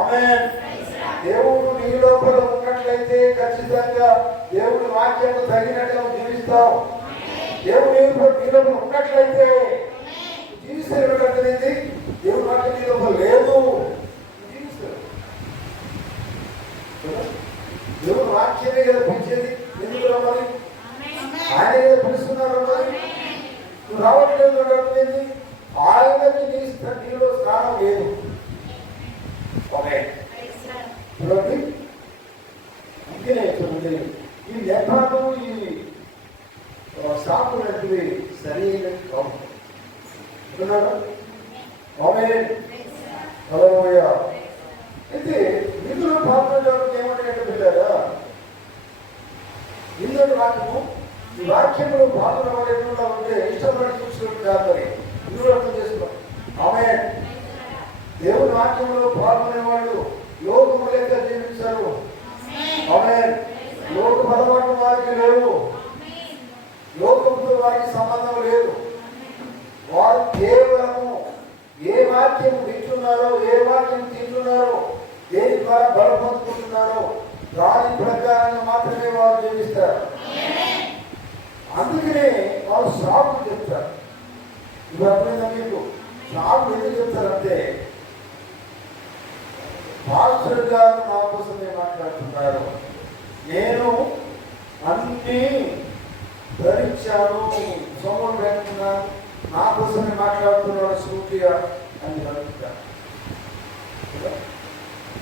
ఆమేన్. దేవుడు నీ లోపల ఉన్నట్లయితే ఖచ్చితంగా దేవుడి వాక్యాన్ని తగినట్టుగా జీవిస్తావు. దేవుడు నీ లోపల ఉన్నట్లయితే జీవిస్తే ఏంటంటే దేవుడి వాక్యం నీ లోపల లేదు, జీవిస్తారు. దేవుడు వాక్యమే కదా పిలిచేది, ఎందుకు రావాలి? ఆయన ఏదో పిలుస్తున్నారు అన్నది నువ్వు రావట్లేదు అంటే ఆయనకి నీలో స్థానం లేదు. చూడండి అందుకనే చూడండి ఈ నెపాలు ఈ సాపు లాంటివి సరైనది కాదు. ఆమేన్. హల్లెలూయా. అయితే ఇందులో పాల్గొనేవారు ఏమంటే పిల్లారా ఇందులో వాక్యము ఈ వాక్యంలో పాల్గొనేవాడు ఎట్లా ఉంటే ఇష్టపడి చూసినట్టు కాదు. ఇందులో అర్థం చేసుకోవాలి. ఆమేన్. దేవుని వాక్యంలో పాల్గొనేవాళ్ళు లోకము లెక్క జీవించారు. ఆమేన్. లోక బలవాటు వారికి లేవు, లోకంతో వారికి సంబంధం లేదు. వారు కేవలము ఏ వాక్యం వింటున్నారో, ఏ వాక్యం తింటున్నారో, దేని ద్వారా బలం పొందుకుంటున్నారో దాని ప్రకారంగా మాత్రమే వారు జీవిస్తారు. అందుకనే వాళ్ళు సాగు చెప్తారు. ఇవన్నీ మీకు సాగు ఎందుకు చెప్తారంటే మాస్టర్ గారు నా కోసమే మాట్లాడుతున్నారు, నేను అన్ని ధరించాను, సొమ్ములు పెట్టుకున్నాను, నా కోసమే మాట్లాడుతున్నాడు సూటిగా అని అనుకుంటారు.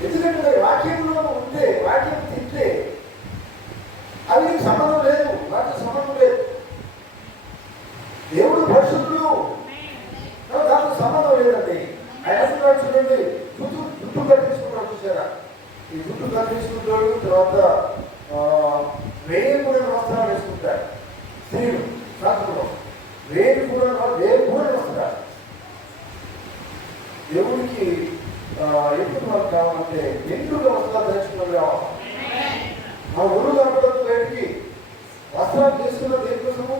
ఎందుకంటే వాక్యంలో ఉంటే వాక్యం తింటే అది సంబంధం లేదు, వాటికి సంబంధం లేదు. దేవుడు పరిశుద్ధుడు, దానికి సంబంధం లేదండి. ఆయన చూడండి జుట్టు కట్టించుకుంటాడు. చూసారా? ఈ జుట్టు కట్టించుకుంటాడు, తర్వాత వేయకూడని వస్త్రాలు వేసుకుంటారు స్త్రీలు. శాస్త్రంలో వేయకూడని వస్త్రాలు దేవుడికి ఎప్పుడు మనకు కావాలంటే ఎందుకు వస్త్రాలు ధరించుకుని కావాలి. మన ఒళ్ళు కనపడదు బయటికి వస్త్రాలు చేసుకున్న దేనికోసము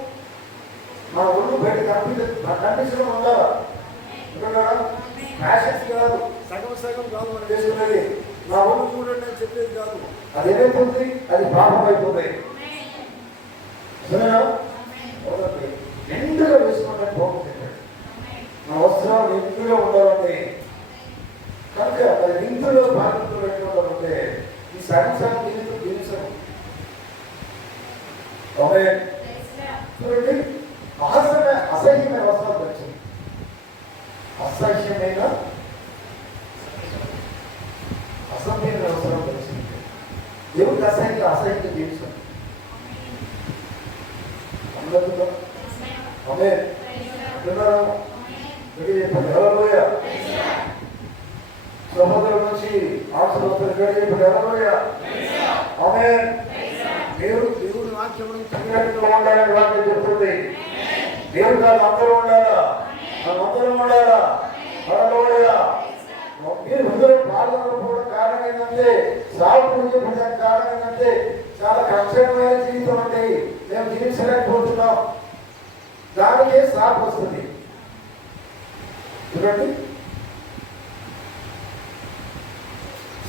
మన ఒళ్ళు బయట కనిపించడం ఉండాలా. ఫ్యాషన్స్ కాదు, సగం సగం కాదు మనం చేసుకునేది. నా ఒళ్ళు చూడండి అని చెప్పేది కాదు. అది ఏమైపోతుంది, అది పాపం అయిపోతాయి. సరేనా? నిండుగా వేసుకోవడానికి బాగుంటుంది. నా వస్త్రాలు నిండుగా ఉండాలంటే కనుక అది నిండులో భాగంతో పెట్టుకోవాలంటే ఈ సగం సగం జీవించడం. చూడండి అసహ్యమైన వస్త్రాలు వచ్చింది. అసహ్యమైన వస్త్రం వచ్చింది. దేవుడికి అసహ్యంగా జీవిస్తాం. అందరితో ఆమె అంటున్నారా? సహోదరుల నుంచి ఆమె దేవుడి వాక్యం ఉండాలని వాక్యం చెప్తుంది. దేవుడు కాదు అందరూ ఉండాలా, అందరం ఉండాలా. మీరు అందరూ పాల్గొనకపోవడం కారణం ఏంటంటే, సాగు చెప్పడానికి కారణం ఏంటంటే, చాలా కష్టమైన జీవితం అంటే మేము జీవించలేకపోతున్నాం. దానికే సాగు వస్తుంది. చూడండి,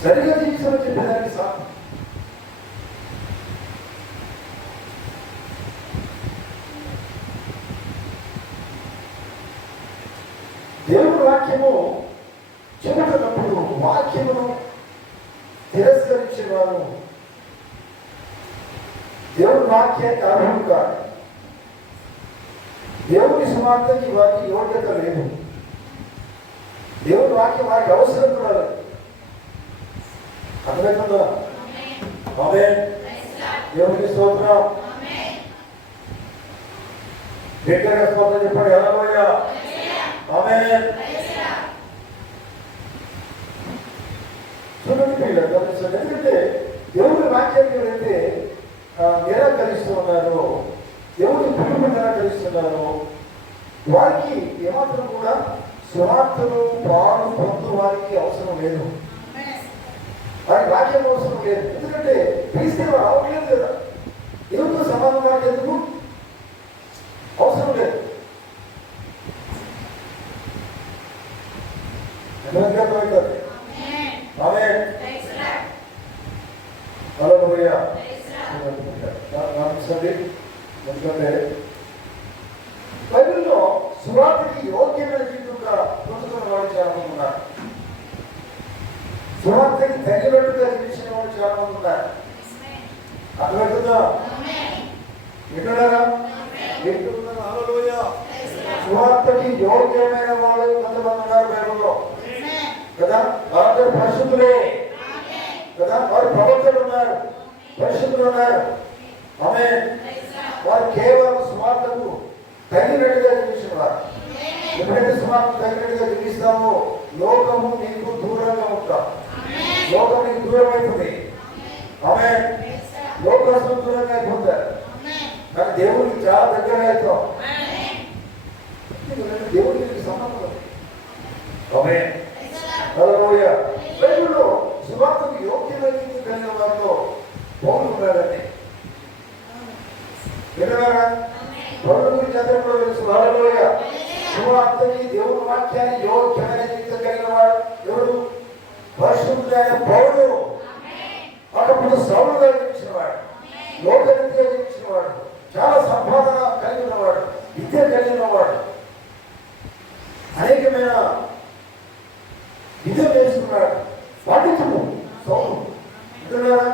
సరిగా జీవించమని చెప్పేదానికి సాగు. దేవుడి వాక్యము చెబుతున్నప్పుడు వాక్యమును తిరస్కరించేవారు దేవుడి వాక్యానికి అర్హులు కాదు. దేవుని సువార్తకి వారికి యోగ్యత లేదు. దేవుడి వాక్యం వారికి అవసరం కూడా లేదు. అర్థమవుతుందా? ఆమేన్. దేవునికి స్తోత్రం. గట్టిగా స్తోత్రం చెప్పండి. హల్లెలూయా. ఆమేన్. చూడండి పిల్లలు, ఎందుకంటే దేవుడి వాక్యానికి ఎవరైతే నిరాకరిస్తూ ఉన్నారో, దేవుడి పిలుపుని నిరాకరిస్తున్నారో, వారికి ఏమాత్రం కూడా సువార్తను పాలు పొందు వారికి అవసరం లేదు. వారికి వాక్యం అవసరం లేదు. ఎందుకంటే క్రీస్తు అవట్లేదు కదా. దేవుడితో సమానం వారికి ఎందుకు అవసరం లేదు. అర్థమవుతుంది? ఆమేన్. హల్లెలూయా. ఎందుకంటే బైబిల్లో సువార్తకి యోగ్యమైన జీవితంగా పొందుతున్న వాడు చాలా మంది ఉన్నారు. సువార్తకి తగినట్టుగా జీవించిన వాడు చాలా మంది ఉన్నారు. అర్థమవుతుందా? వింటున్నారా? వింటున్నారా? హల్లెలూయా. సువార్తకి యోగ్యమైన వాళ్ళు కొంతమంది ఉన్నారు బైబిల్లో కదా. వారు పరిశుద్ధులే కదా. వారు ప్రవక్తలు ఉన్నారు, పరిశుద్ధులు ఉన్నారు. ఆమేన్. వారు కేవలం సువార్తకు తగినట్టుగా జీవించిన వారు. ఎప్పుడైతే సువార్తకు తగినట్టుగా జీవిస్తామో లోకము నీకు దూరంగా ఉంటాం. లోకం నీకు దూరం అవుతుంది. ఆమేన్. లోకస్తులు దూరంగా అయిపోతారు, కానీ దేవుడికి చాలా దగ్గర అవుతాం. దేవుడికి సంబంధం. ఆమేన్. హల్లెలూయా. బైబిల్లో సువార్తకు యోగ్యమైన కలిగిన వారిలో పౌలు ఉన్నాడండి. విన్నారా? పౌలు గురించి అందరూ కూడా తెలుసు. హల్లెలూయా. సువార్తకి దేవుని వాక్యాన్ని యోగ్యమైన జీవితం కలిగిన వాడు ఎవరు? పరిశుద్ధుడైన పౌలు. అప్పుడు సౌలుగా జీవించిన వాడు, లోకరీతిగా జీవించిన వాడు, చాలా సంపాదన కలిగిన వాడు, విద్య కలిగిన వాడు, అనేకమైన విద్య నేర్చుకున్నాడు, పండితుడు సౌలు. వింటున్నారా?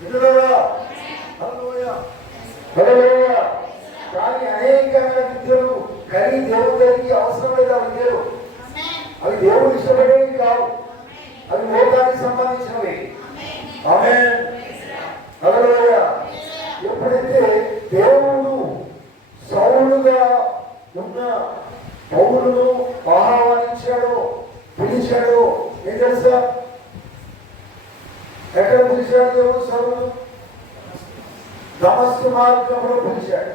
వింటున్నారా? హల్లెలూయా. హల్లెలూయా. కానీ అనేకమైన విద్యలు కలిగి దేవుడి దగ్గరికి అవసరమైన విద్యలు, అవి దేవుడు ఇష్టపడేవి కావు, అవి లోకానికి సంబంధించినవి. ఆమేన్. హల్లెలూయా. ఎప్పుడైతే దేవుడు సౌలుగా ఉన్న పౌలును ఆహ్వానించాడో, పిలిచాడు, ఏం తెలుసా? ఎక్కడ పిలిచాడు దేవుడు సౌలు? దమస్కు మార్గంలో పిలిచాడు.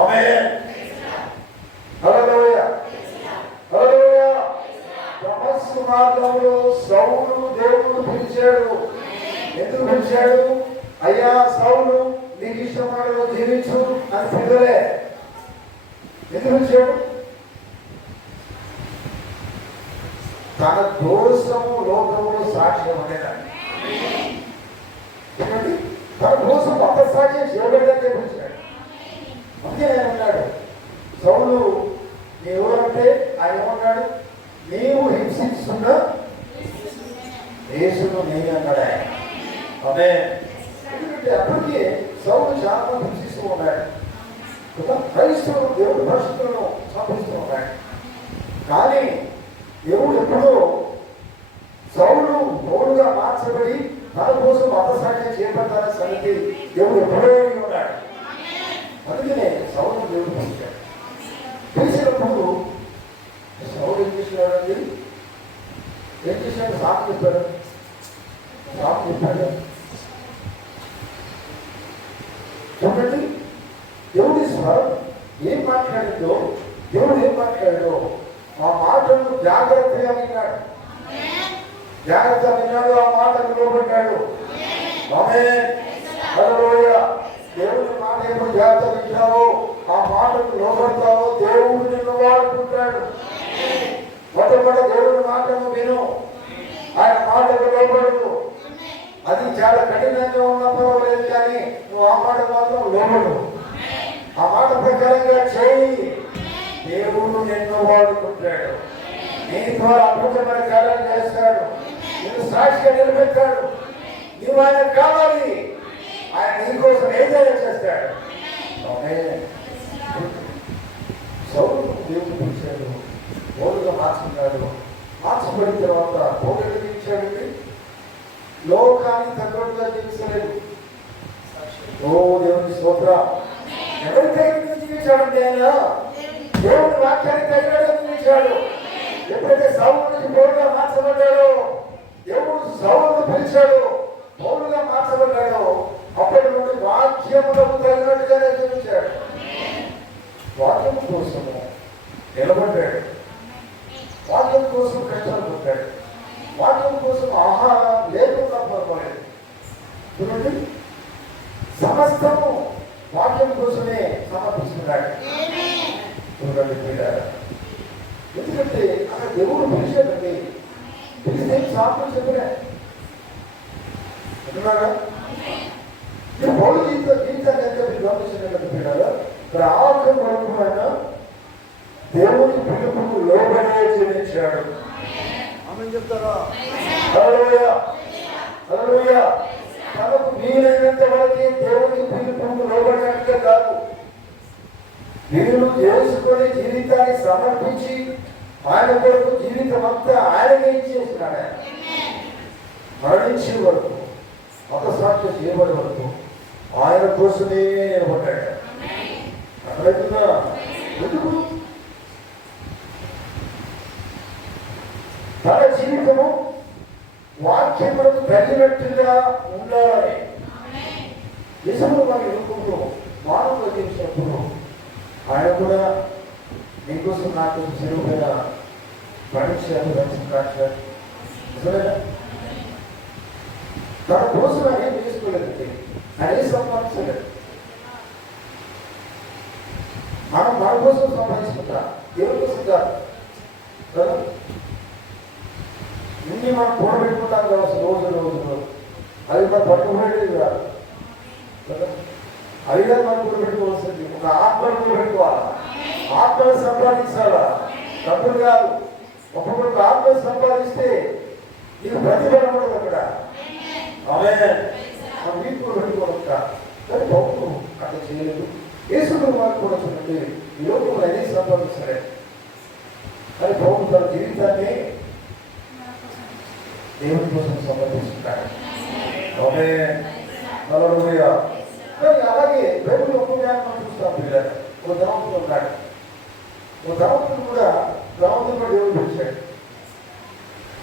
ఆమేన్. హల్లెలూయా. హల్లెలూయా. దమస్కు మార్గంలో సౌలు దేవుడు పిలిచాడు. ఎందుకు పిలిచాడు? అయ్యా సౌలు, నీకు ఇష్టమైన జీవించు అని పిలవలే. ఎందుకు పిలిచాడు? తన దోషము లోకములు సాక్ష్యం అనేదాన్ని. తన దోషం అంత సాక్ష్యం చేయబడేదాన్ని పిలిచాడు. అందుకే ఆయన అన్నాడు, సౌలు నీవెవరంటే ఆయన ఏమన్నాడు? నీవు హింసిస్తున్న యేసును నేను అన్నాడు ఆయన. అదే ఎందుకంటే అప్పటికే సౌలు చాలా హింసిస్తూ ఉన్నాడు. క్రైస్తవులు దేవుడు పరిశుద్ధులను సమర్పిస్తూ ఉన్నాడు. కానీ దేవుడు ఎప్పుడో సౌలు పౌలుగా మార్చబడి తన కోసం అపసాధ్యం చేపడతానే సంగతి దేవుడు ఎప్పుడో ఉన్నాడు. అందుకనే సౌలు దేవుడు పిలిచాడు. పిలిచినప్పుడు సౌలు ఏం చేసినాడండి? ఏం చేసినాడు? సాకు చెప్పాడు. చూడండి, దేవుడి స్వరం ఏం మాట్లాడిందో, దేవుడు ఏం మాట్లాడాడో ఆ మాటను జాగ్రత్తగా విన్నాడు. ఆ మాటను లోబడ్డాడు. దేవుడి మాట ఏమో జాగ్రత్త వింటావో, ఆ మాటకు లోబడతావో దేవుడు నిన్ను వాడుకుంటాడు. మొట్టమొదటి దేవుడి మాటను విను, ఆయన మాటకు లోబడు. అది చాలా కఠినంగా ఉన్నప్పుడు లేదు, కానీ నువ్వు ఆ మాట మాత్రం లోబడు. ఆ మాట ప్రకారంగా చేయి, దేవుడు నిన్ను వాడుకుంటాడు. నీ ద్వారా అద్భుతమైన కార్యాలు చేస్తాడు. నిన్ను సాక్షిగా నిలబెట్టాడు. నువ్వు ఆయన కావాలి, ఆయన నీకోసం ఏదైనా చేస్తాడు. సౌలు దేవుడు పిలిచాడు, పౌలుగా మార్చుకున్నాడు. మార్చబడిన తర్వాత పౌలు ఇచ్చాడు, లోకానికి తగ్గట్టుగా జీవించలేదు. ఓ దేవుని స్తోత్ర. ఎవరి తగిన జీవించాడంటే ఆయన దేవుడి వాక్యానికి తగినట్టుగా జీవించాడు. ఎప్పుడైతే సౌలు నుంచి పౌలుగా మార్చబడ్డాడో, దేవుడు సౌలును పిలిచాడు, పౌలుగా మార్చబడ్డాడో, అప్పటి నుండి వాక్యములకు తగినట్టుగానే జీవించాడు. వాక్యం కోసము నిలబడ్డాడు. వాక్యం కోసం కష్టాలు పడ్డాడు. వాక్యం కోసం ఆహారం లేకుండా పర్వాలేదు. చూడండి, సమస్తము వాక్యం కోసమే సమర్పిస్తున్నాడు. చూడండి పిల్లారా, ఎందుకంటే అక్కడ దేవుడు పిలిచాడండి. పిలిస్తే సాకులు చెప్పినా అంటున్నారా? పౌలు జీవితాన్ని ఎంత గమనించినట్టు పిల్లారా, ఇక్కడ ఆఖరి వరకు ఆయన దేవుని పిలుపుకు లోబడే జీవించాడు. ఆమె చెప్తారా? హల్లెలూయా, హల్లెలూయా. తనకు వీలైనంత వరకు దేవుని పిలుపుకు లోబడినట్టుగా కాదు, వీళ్ళు చేసుకొని జీవితాన్ని సమర్పించి ఆయన కొరకు జీవితం అంతా ఆయనకే ఇచ్చేసినాడు. మరణించే వరకు, అపసాధ్యం చేయబడే వరకు ఆయన కోసమే నిలబడ్డాడు. అర్థమవుతుందా? ఎందుకు? తన జీవితము వాక్యములకు తగినట్టుగా ఉండాలని నిజము వారి ఎదుర్కొంటూ మానవులు చేసినప్పుడు ఆయన కూడా నీకోసం నాకు చెరువుగా పరీక్షలు రక్షించారు. తన కోసం ఆయన చేసుకోలేదండి, ఆయన సంపాదించలేదు. మనం మన కోసం సంపాదించుకుంటా, దేవుడి కోసం కాదు కదా. ఇన్ని మనం కూడబెట్టుకుంటాం కావచ్చు రోజు అది మనం పట్టుకునేది కాదు కదా. అదిగా మనం కూడబెట్టుకోవాల్సింది ఒక ఆత్మను కూడబెట్టుకోవాలా, ఆత్మను సంపాదించాలా, డబ్బులు కాదు. ఒక్కొక్కరికి ఆత్మను సంపాదిస్తే నీకు ప్రతిఫలం ఉండదు అక్కడ. ఆమె వీటి కూడబెట్టుకోవచ్చా, కానీ పౌరులు అట్లా చేయలేదు. యేసుడు వారు కూడా చూడండి, ఈ లోకంలో అనేది సంపాదించలే, కానీ పౌరులు తన జీవితాన్ని దేవుని కోసం సమర్పిస్తున్నాడు. అలాగే బైబిల్ ఒక్కగా మనం చూస్తాం పిల్లలు. ఒక ధనవంతుడు ఉన్నాడు. ఒక ధనవంతుడు కూడా దేవుడు పిలిచాడు.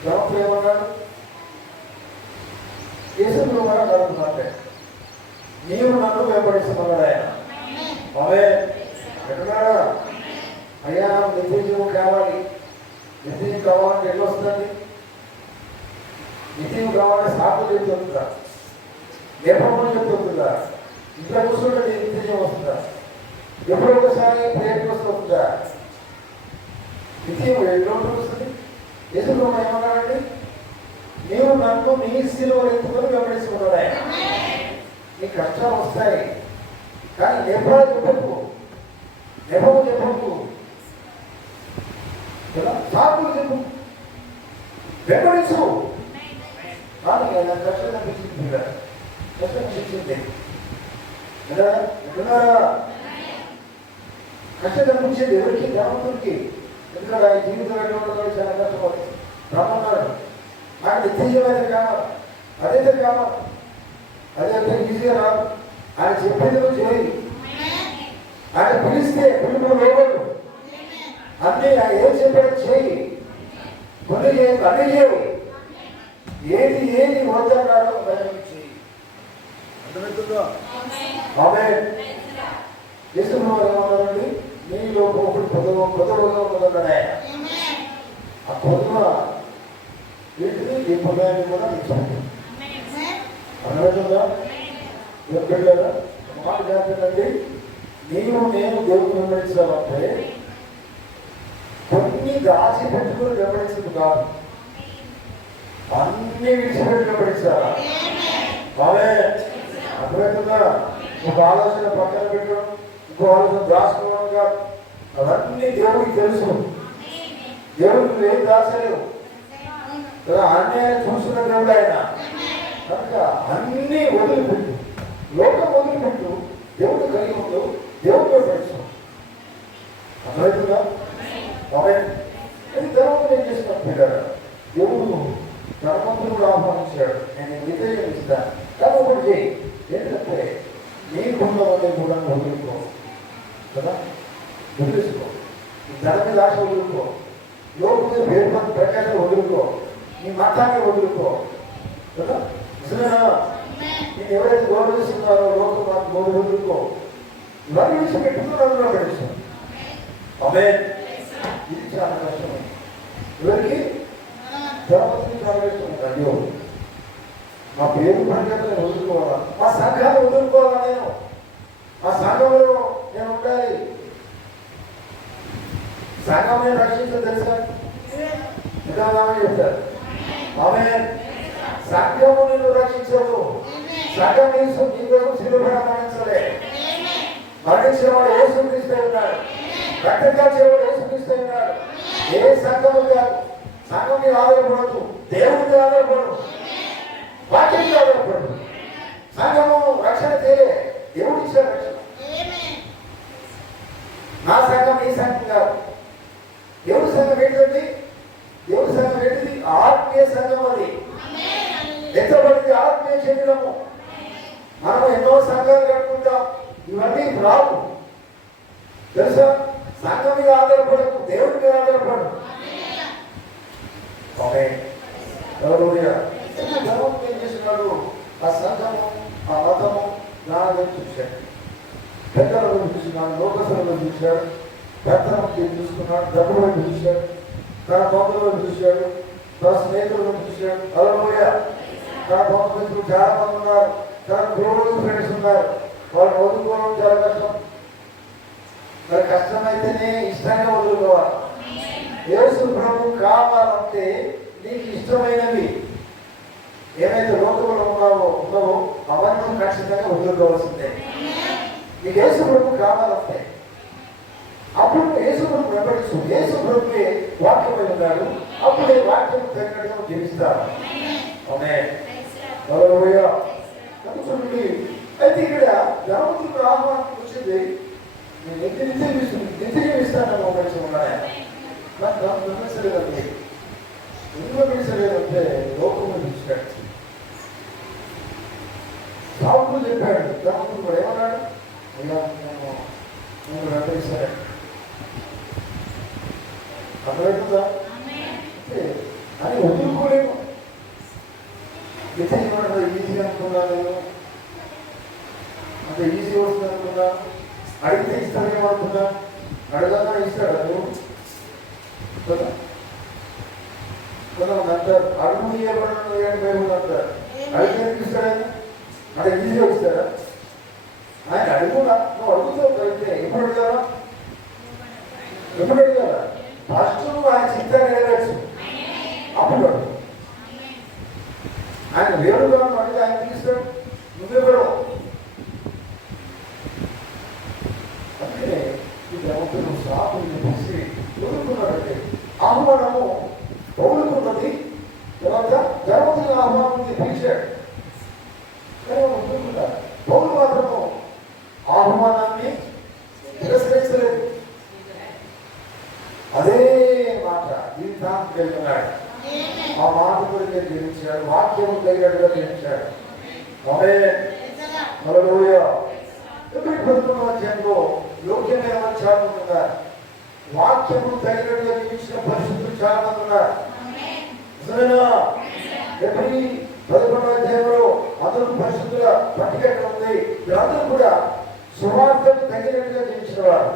ధనవంతుడు ఏమన్నాడు? యేసుడు కూడా కలుగుతున్నాడు, నీవు నన్ను వెంబడిస్తున్నాడు ఆయన. అవే ఎక్కడున్నాడా? అయ్యా నిత్య జీవం కావాలి. నిత్య జీవం కావాలంటే ఎట్లా వస్తుంది? నిత్యం కావాలంటే సాకులు చెప్తుందా, నేపథ్యం చెప్తుందా, ఇంట్లో కూర్చుంటే నిత్యం వస్తుందా? ఎప్పుడో ఒకసారి ప్రేమ వస్తుందా? నిత్యం ఎన్నో వస్తుంది. ఎందుకు ఏమన్నాడండి? నీవు నన్ను నీ శిలువను ఎత్తుకొని వెంబడిస్తున్నాడు ఆయన. నీ కష్టాలు వస్తాయి, కానీ నేపథ్యం చెప్పకు, నేపథ్యం చెప్పకు, సాకులు చెప్పు, వెంబడించు. కానీ ఆయన కష్టం అనిపించింది, కష్టం అనిపించింది. ఎక్కడున్నారా? కష్టం అనిపించేది ఎవరికి? ధనవంతుడికి. ఎందుకంటే ఆయన జీవితం చాలా కష్టపడి రమ్మన్నాడు. ఆయన నిత్యమైన కావాలి, అదైతే కావాలి, అదైతే ఈజీగా రాదు. ఆయన చెప్పేది నువ్వు చేయి. ఆయన పిలిస్తే పిలుపు లేవదు. అన్నీ ఆయన ఏం చెప్పాడు చేయి, కొన్ని చేయి, అన్నీ చేయి. ఏది ఏది వద్దన్నాడో దాన్ని చేయి. అర్థమవుతుందో? ఆమె ఏమన్నారండి, నీలో ఒకటి పొదవగా ఉన్నదన్నాడే. ఆ పొదవ ఏంటిది? ఈ పొదవాన్ని కూడా తీసుకుంటాం. అర్థమవుతుందా? పిల్లరా మాట జాగ్రత్తండి. నీవు నేను దేవుని వెంబడించాలంటే కొన్ని దాచి పెట్టుకుని వెంబడించదు కాదు, అన్ని విడిచిపెట్టి వెంబడించాలా. ఆమె అర్థమవుతుందా? ఒక ఆలోచన పక్కన పెట్టడం, ఇంకో ఆలోచన దాచుకోవడం కాదు. అవన్నీ దేవుడికి తెలుసు. దేవుడికి ఏం దాచలేవు కదా. అన్నీ ఆయన చూస్తున్న దేవుడు ఆయన. కనుక అన్నీ వదిలిపెట్టు, లోకం వదిలిపెట్టు, దేవుడు కలిగి ఉండు, దేవుడితో పెంచు. అర్థమవుతుందా? అది ధర్మం ఏం చేస్తున్నాను పిల్లరా, దేవుడు ధర్మంతుడు ఆహ్వానించాడు. నేను విజయం ఇస్తాను కానీ ఒకటి చేయి. ఏంటంటే నీకున్నవన్నీ కూడా వదులుకో కదా, వదిలేసుకో. నీ ధన మీద ఆశ వదులుకో, లోకం మీద వేరు ప్రకాశం వదులుకో, నీ మతాన్ని వదులుకో కదా. నిజమేనా? నేను ఎవరైతే గౌరవిస్తున్నారో లోకం మాకు గౌరవ వదులుకో. ఇవన్నీ విషయం పెట్టుకుని అందులో పెడుతున్నాను. ఆమె ఇది చాలా కష్టం. ఎవరికి ధర్మത്തിന് చాలా ఇష్టం. అయ్యో మా పేరు ప్రకారం నేను వదులుకోవాలా, మా సంఘాన్ని వదులుకోవాలా, నేను మా సంఘంలో నేను ఉండాలి. సంఘం నేను రక్షించదు తెలుసా? నిజామని చెప్తారు. ఆమె సంఘము నిన్ను రక్షించదు. సంఘం నీకు శిలువపై మరణించలే. మరణించిన వాడు యేసుక్రీస్తు ఉన్నాడు, రక్తం కాచేవాడు యేసుక్రీస్తు ఉన్నాడు. ఏ సంఘము కాదు. సంఘం మీద ఆధారపడదు, దేవుడి మీద ఆధారపడదు, వాక్యం మీద ఆధారపడదు. సంఘము రక్షణ తేలే, దేవుడు ఇచ్చాడు రక్షణ. నా సంఘం ఈ సంఘం కాదు. దేవుడి సంఘం ఏంటిదండి? దేవుడి సంఘం ఏంటిది? ఆత్మీయ సంఘం. అది ఎంతమంది ఆత్మీయ శరీరము. మనం ఎన్నో సంఘాలు కట్టుకుంటాం, ఇవన్నీ రావు తెలుసా. సంఘం మీద ఆధారపడదు, దేవుడి మీద ఆధారపడదు. ధర్మం ఏం చేస్తున్నాడు? ఆ సంఘము, ఆ మతము నాలుగు చూశాడు. పెద్దలను చూసినాడు, లోకసభలో చూశాడు, పెద్దలను చూసుకున్నాడు, డబ్బులను చూశాడు, తన బంధువులను చూశాడు, తన స్నేహితులను చూశాడు. హల్లెలూయా. తన బంధువులు చాలా మంది ఉన్నారు, తన క్లోజ్ ఫ్రెండ్స్ ఉన్నారు. వాళ్ళు వదులుకోవడం చాలా కష్టం. మరి కష్టమైతేనే ఇష్టంగా వదులుకోవాలి. యేసు ప్రభు కావాలంటే నీకు ఇష్టమైనవి ఏమైతే లోకంలో ఉన్నావో అవన్నీ ఖచ్చితంగా వదులుకోవాల్సిందే. నీకు యేసు ప్రభు కావాలంటే అప్పుడు యేసు ప్రభు వెంబడించు. యేసు ప్రభువే వాక్యమై ఉన్నాడు, అప్పుడే వాక్యం తగినట్టుగా జీవిస్తారు. హల్లెలూయా. చూడండి, అయితే ఇక్కడ ధర్మతులకు ఆహ్వానం వచ్చింది. నేను నిత్యం ఇస్తాను కలిసి ఉన్నాయా? నాకు దాన్ని గమనించలేదండి. ఎందుకు గమనించలేదంటే లోకము చూశాడు. సాగులు చెప్పాడు. ధర్మతులు కూడా ఏమన్నాడు? అయ్యా నేను వెంబడిస్తాను. అర్థమవుతుందా? అని వదులుకోలేము. నిత్యం ఏమన్నా ఈజీ అనుకున్నా, నేను అంత ఈజీ వస్తుంది అనుకున్నా, అడిగితే ఇస్తాడేమనుకున్నా, అడగగా ఇస్తాడు. నువ్వు కదా కొంతమంది అంటారు అడుగు ఇవ్వబడి అంటారు. అడిగితే ఇస్తాడని అంటే ఈజీగా ఇస్తాడా? ఆయన అడుగులా, నువ్వు అడుగుతావు అయితే ఎప్పుడు అడిగారా? ఎప్పుడు అడిగారా? ఫస్ట్ నువ్వు ఆయన చిత్తాన్ని నెరవేర్చు, అప్పుడు అడుగు. ఆయన వేరుగా అడిగి ఆయన తీస్తాడు, నువ్వెవడో. అందుకనే ఈ ప్రభుత్వం సాపుని తీసి వదులుకున్నాడంటే ఆహ్వానము పౌరుకున్నది. తర్వాత ధర్మతుల ఆహ్వానం పిలిచాడు, కానీ వదులుకున్నాడు. పౌరులు మాత్రము ఆహ్వానాన్ని తిరస్కరించలేదు. అదే మాట జీవితానికి వెళ్తున్నాడు. ఆ మాట గురించి జీవించాడు, వాక్యము తగినట్టుగా జీవించాడు. ఆమేన్. హల్లెలూయా. ఎబ్రీ 11వ అధ్యాయంలో యోగ్యమైన వారు చాలా మంది ఉన్నారు. వాక్యము తగినట్టుగా జీవించిన పరిశుద్ధులు చాలా మంది ఉన్నారు. నిజమేనా? ఎబ్రీ 11వ అధ్యాయంలో అందరూ పరిశుద్ధుల పట్టిక ఉంది. వీళ్ళందరూ కూడా సువార్తకు తగినట్టుగా జీవించిన వారు.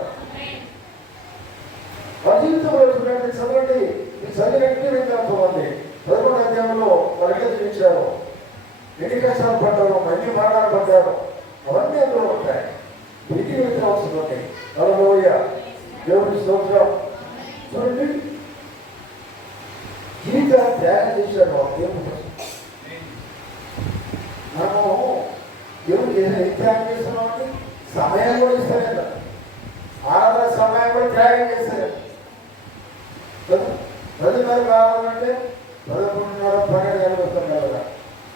ఆ జీవితంలో చూడండి, చదవండి, మీరు చదివినట్టు వింటుంది. 11వ అధ్యాయంలో వారు ఎట్లా జీవించారు, ఎన్ని కష్టాలు పడ్డారు, ఎన్ని మరణాలు పడ్డారు, అవన్నీ అందులో ఉంటాయి. వీటిని అవసరం ఉంటాయి. హల్లెలూయా. దేవుడి స్తోత్రం. చూడండి, జీవితాన్ని త్యాగం చేశాడు దేవుడి కోసం. మనము దేవుడికి ఏం త్యాగం చేస్తున్నామంటే సమయం కూడా ఇస్తాను కదా, ఆరాధన సమయం కూడా త్యాగం చేశారు. 10 కావాలంటే 11:30 12 వస్తాం కదా.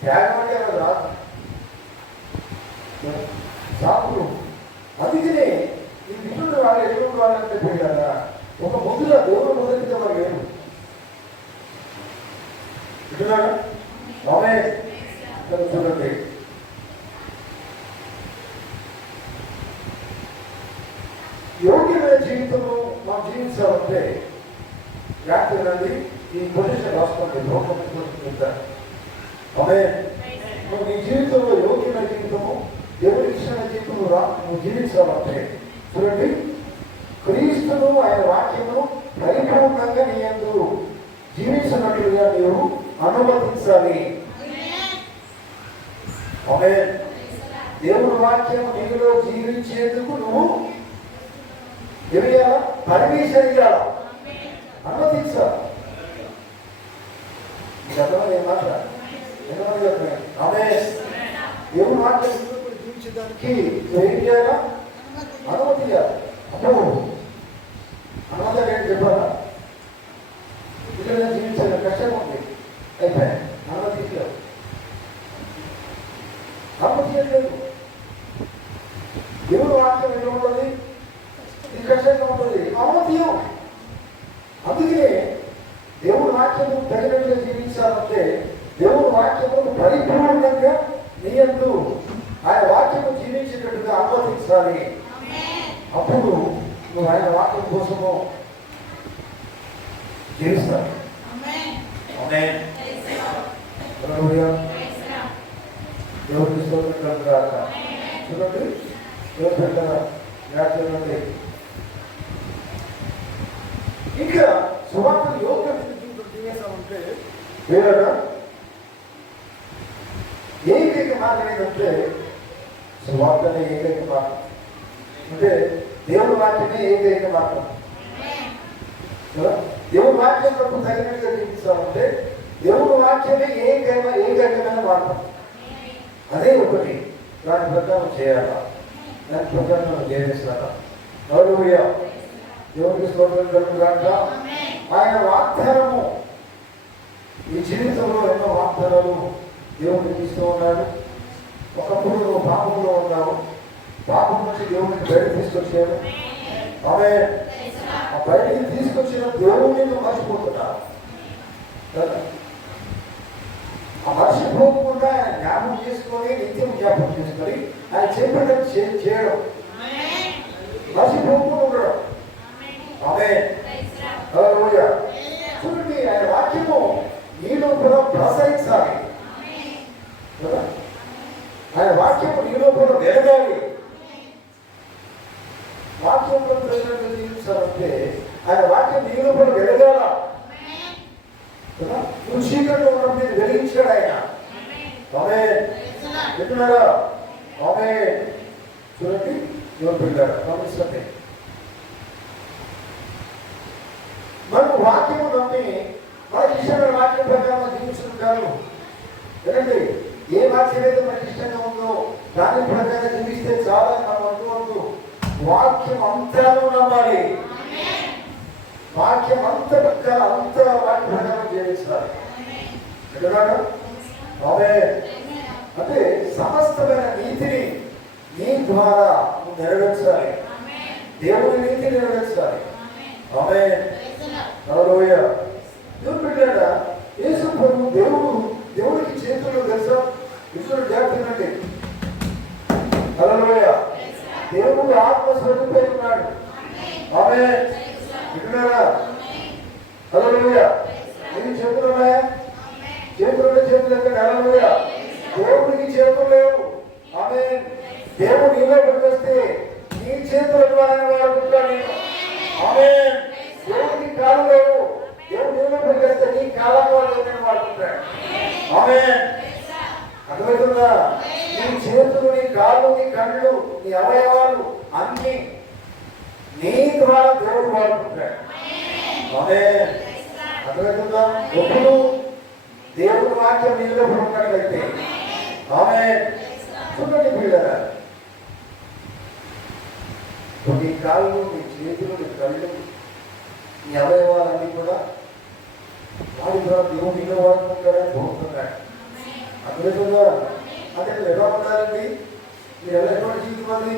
త్యాగం అంటే అది రాదు, సాపులు. అందుకనే ఈ విష్ణుడు వాళ్ళు ఎటువంటి వాళ్ళంటే కదా, ఒక ముద్దుగా దేవుడు మొదటిగా వారు లేరు. వింటున్నారా? ఆమేన్. చూడండి, యోగ్యమైన జీవితము మనం జీవించాలంటే జాగ్రత్త. ఈ పొజిషన్ రాసుకోండి, లోకం. ఆమేన్. నీ జీవితంలో యోగ్యమైన జీవితము, దేవుడి ఇష్టమైన జీవితము నువ్వు జీవించాలంటే చూడండి, క్రీస్తును ఆయన వాక్యము పరిపూర్ణంగా నీ యందు జీవించినట్లుగా నీవు అనుమతించాలి. ఆమేన్. దేవుడి వాక్యం నీలో జీవించేందుకు నువ్వు ఏమియాలా? పర్మిషన్ ఇవ్వాలా, అనుమతించాలి. మాట ఆమేన్. దేవుడి వాక్యం జీవించడానికి ఏం చేయాలా? అనుమతి ఇవ్వాలి. అప్పుడు అనుమతి ఏంటి చెప్పాలా? ఇక్కడ జీవించాలి, కష్టం ఉంది, అయిపోయాయి, అనుమతి ఇవ్వాలి. అనుమతి ఇవ్వలేదు. దేవుడు వాక్యం ఎలా ఉంటుంది? ఇది కష్టంగా ఉంటుంది, అనుమతి ఇవ్వం. అందుకే దేవుడి వాక్యము తగినట్టుగా జీవించాలంటే దేవుడి వాక్యము పరిపూర్ణంగా నీ యందు ఆయన వాక్యము జీవించేటట్టుగా అనుమతించాలి. అప్పుడు నువ్వు ఆయన వాక్యం కోసము జీవిస్తావు. దేవుడికి స్తోత్రం కలుగుగాక. చూడండి, చూడండి, ఇంకా సువార్త యోగ్యమైన జీవితం జీవిస్తామంటే వేరేగా ఏకైక మార్గం ఏంటంటే సువార్తనే ఏకైక మార్గం. అంటే దేవుడి వాక్యమే ఏకైక మార్గం. దేవుడి వాక్యంలో తగినట్టుగా జీవిస్తామంటే దేవుడి వాక్యమే ఏకైకమైన మార్గం. అదే ఒకటి, దాని ప్రకారం చేయాలా, దాని ప్రకారం జీవిస్తారా. హల్లెలూయా. దేవుడికి స్తోత్రం కలుగుగాక. ఆయన వాగ్దానము, ఈ జీవితంలో ఎన్నో వాగ్దానాలు దేవుడికి ఇస్తూ ఉన్నాడు. ఒకప్పుడు నువ్వు పాపంలో ఉన్నావు, పాపం నుంచి దేవుడికి బయట తీసుకొచ్చాడు. ఆమేన్. ఆ బయటికి తీసుకొచ్చిన దేవుడిని నువ్వు మర్చిపోతున్నావు కదా. ఆ మర్చిపోకుండా ఆయన జ్ఞాపకం చేసుకొని, నిత్యం జ్ఞాపకం చేసుకొని ఆయన చెప్పినట్టు చేయడం, మర్చిపోకుండా ఉండడం. ఆమేన్. హల్లెలూయా. చూడండి, ఆయన వాక్యము నీలో కూడా ప్రసరించాలి కదా. ఆయన వాక్యము నీలో కూడా వెలగాలి. వాక్యంలో ప్రజలను జీవించాలంటే ఆయన వాక్యం నీలో కూడా వెలగాల కదా. నువ్వు చీకట్లో ఉన్నప్పుడు వెలిగించాడు ఆయన. ఆమేన్. వింటున్నారా? ఆమేన్. చూడండి, ఎవరు పెట్టారు గమనించండి. మనం వాక్యము నమ్మి మనకి ఇష్టమైన వాక్యం ప్రకారం జీవించడం కాదు. ఎందుకంటే ఏ వాక్యం అయితే మనకి ఇష్టంగా ఉందో దాని ప్రకారం జీవిస్తే చాలా మనం అనుకోవద్దు. వాక్యం అంతా నమ్మాలి. వాక్యం అంత వాక్య ప్రకారం జీవించాలి. ఆమేన్. అంటే సమస్తమైన నీతిని నీ ద్వారా నువ్వు నెరవేర్చాలి. దేవుడి నీతి నెరవేర్చాలి. ఆమేన్. హల్లెలూయా. దేవుడు పెట్టాడా? యేసు ప్రభు దేవుడికి చేతుల్లో తెలుసా ఇప్పుడు జాగ్రత్త. హల్లెలూయా. దేవుడు ఆత్మస్వరూపై ఉన్నాడు. ఆమేన్. వింటున్నారా? హల్లెలూయా. నీకు చేతులు ఉన్నాయా? చేతులు ఎక్కడ? హల్లెలూయా. దేవుడికి చేతులు లేవు. ఆమేన్. దేవుడు నీలో వస్తే నీ చేతుల ద్వారా వాడుకుంటాను నేను. ఆమేన్. దేవుడికి కాలు లేవు. దేవుడు నీలో వస్తే నీ కాలం నేను వాడుకుంటాడు. ఆమేన్. అర్థమవుతుందా? నీ చేతులు, నీ కాళ్ళు, నీ కళ్ళు, నీ అవయవాలు అన్ని నీ ద్వారా దేవుడు వాడుకుంటాడు. ఆమేన్. అర్థమవుతుందా? ఎప్పుడు దేవుడు వాక్యం నీలో ఉన్నట్లయితే ఆమేన్. చూడండి పిల్లరా, నీ కాళ్ళు, నీ చేతులు, నీ కళ్ళు, నీ అవయవాలన్నీ కూడా వాడి ద్వారా దేవుడు నీలో వాడుకుంటాడని బాగుంటున్నాడు. అర్థమవుతుందా? అంటే మీరు ఎలా ఉన్నారండి? మీరు ఎలా ఎటువంటి జీవితం అది?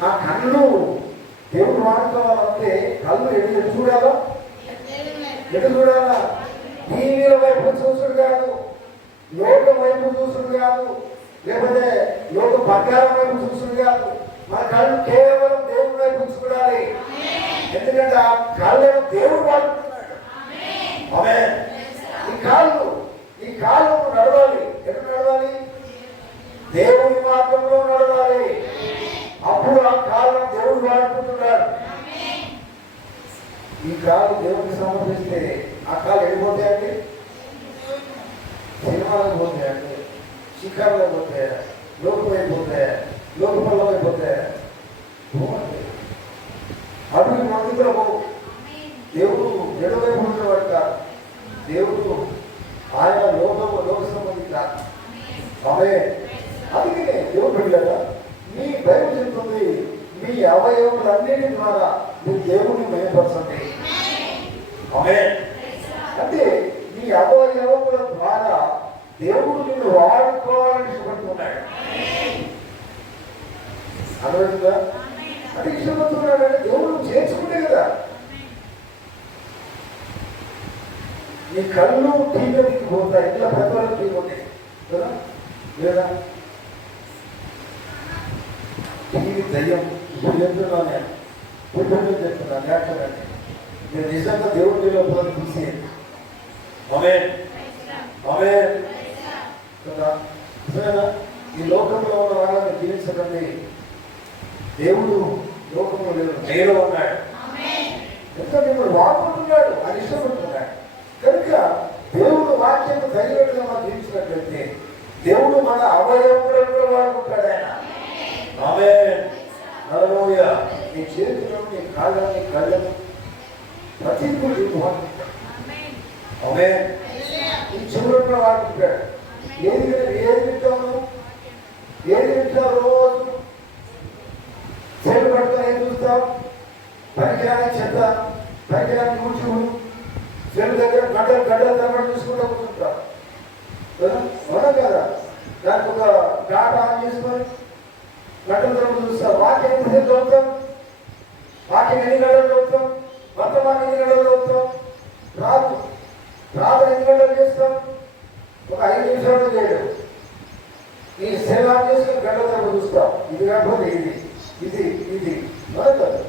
నా కళ్ళు దేవుడు వాడుకోవాలంటే కళ్ళు ఎటు చూడాలా? ఎటు చూడాలా? టీవీల వైపు చూసుడు కాదు, లోకం వైపు చూసుడు కాదు, లేకపోతే లోక బంగారం వైపు చూసుడు కాదు. మన కళ్ళు కేవలం దేవుడి వైపు చూడాలి. ఎందుకంటే ఆ కళ్ళను దేవుడు వాడుతున్నాడు. ఆమేన్. ఈ కాళ్ళు నడవాలి. ఎటు నడవాలి? దేవుని మార్గంలో నడవాలి. అప్పుడు ఆ కాళ్ళను దేవుడు వాడుకుంటున్నాడు. ఈ కాలు దేవుడికి సమర్పిస్తే ఆ కాలు వెళ్ళిపోతాయండి. సినిమాలకు పోతాయండి, శిఖరాలకు పోతాయా, లోకమైపోతాయా, లోకపల్లో అయిపోతాయా? అడుగు మందిలో దేవుడు ఎడవైపు ఉన్నవాడు కాదు. దేవుడు ఆయన లోక సంబంధి కాదు. ఆమేన్. అందుకనే దేవుడు బిడ్డలారా, మీ బైబిల్ చెప్తుంది, మీ అవయవములన్నిటి ద్వారా మీరు దేవుడిని మహిమపరచండి. ఆమేన్. అంటే మీ అవయవముల ద్వారా దేవుడు నిన్ను వాడుకోవాలని ఇష్టపడుతున్నాడు. అర్థమవుతుందా? అంటే ఇష్టపడుతున్నాడు అంటే దేవుడు చేర్చుకుంటే కదా. నీ కళ్ళు టీవీకి పోతాయి, ఇట్లా పెద్దవాళ్ళు టీవీ ఉంటాయి కదా, లేదా టీవీ దయ్యం. ఇప్పుడు చెప్తున్నాను నేను, ఇప్పుడు చెప్తున్నాను లేకపోతే మీరు నిజంగా దేవుడి లోపల తీసేయండి. ఆమేన్. ఆమేన్ కదా. ఈ లోకంలో ఉన్న వాళ్ళని జీవించకండి. దేవుడు లోకంలో లేదు, నేను ఉన్నాడు. ఇంకా మిమ్మల్ని వాడుకుంటున్నాడు, అని ఇష్టపడుతున్నాడు. కనుక దేవుడు వాక్యం ధైర్యంగా మనం జీవించినట్లయితే దేవుడు మన అవయవములను కూడా వాడుకుంటాడు ఆయన. ఆమేన్. హల్లెలూయా. నీ చేతులను, నీ కాళ్ళను, నీ కళ్ళను ప్రతి కూడా వాడుకుంటాడు. ఆమేన్. ఈ చెవులను కూడా వాడుకుంటాడు. ఏది వింటాము? ఏది వింటావు? రోజు చెడు పడుతా ఏం చూస్తాం? పరికరాన్ని చెత్త, పరికరాన్ని కూర్చుని చెడు దగ్గర గడ్డలు తరబడి చూసుకుంటూ కూర్చుంటాం అవునా కదా. దానికి ఒక డాటా ఆన్ చేసుకొని గడ్డలు తరబడి చూస్తాం. వాక్యం ఎంతసేపు చదువుతాం? వాక్యం ఎన్ని గడ్డలు చదువుతాం? వర్తమానం ఎన్ని గడ్డలు చదువుతాం? ప్రార్థన ఎన్ని గడ్డలు చేస్తాం? ఒక 5 నిమిషాలు చేయడం. ఈ సేవ చేసుకుని గడ్డల తరబడి చూస్తాం. ఇది కాకపోతే ఇది ఇది ఇది మన కదా,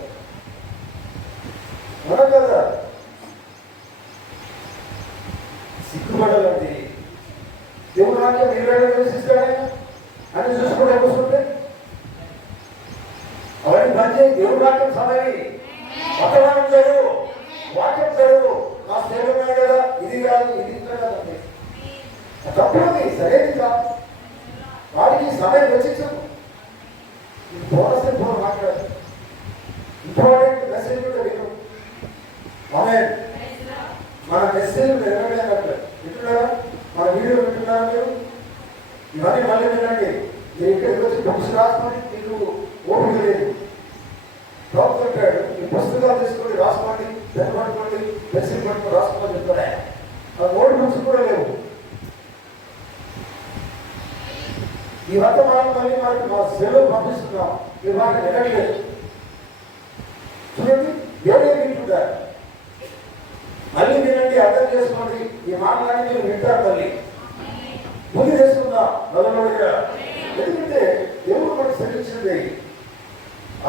మన కదా. సిగ్గుపడాలండి. దేవుడు వాక్యం నిలబడి నివసిస్తాడే అని చూసుకుంటే కూర్చుంటే అవన్నీ బంద్ చేయి. దేవుడు వాక్యం సమయం వర్తమానం చదువు, వాక్యం చదువు. నా సేవ కదా, ఇది కాదు ఇది కాదండి. తప్పుది, సరేది కాదు. వాడికి సమయం వెచ్చించదు. బోనస్ ఫోన్ మాట్లాడు, ఇంపార్టెంట్ మెసేజ్ కూడా విను. ఆమేన్. మన మెసేజ్ వినట్లేదు వింటున్నారా? మన వీడియో వింటున్నారా మీరు? ఇవన్నీ మళ్ళీ వినండి. మీరు ఇక్కడికి వచ్చి బుక్స్ రాసుకోండి, మీకు ఓపిక లేదు. డాక్టర్ అంటాడు, ఈ పుస్తకాలు తీసుకొని రాసుకోండి, పెన్ పట్టుకోండి, పెన్సిల్ పట్టుకొని రాసుకోమని చెప్తారా? ఆ నోట్ బుక్స్ కూడా లేవు. ఈ వర్తమానం మళ్ళీ మనకి మా సెలవు పంపిస్తున్నాం. ఈ వాటిని వినట్లేదు. చూడండి, వేరే వింటుంటారు. మళ్ళీ వినండి, అర్థం చేసుకోండి. ఈ మాటలన్నీ మీరు వింటారు. మళ్ళీ ముందు చేసుకుందాం. హల్లెలూయా. ఎందుకంటే దేవుడు మనకు సృష్టించింది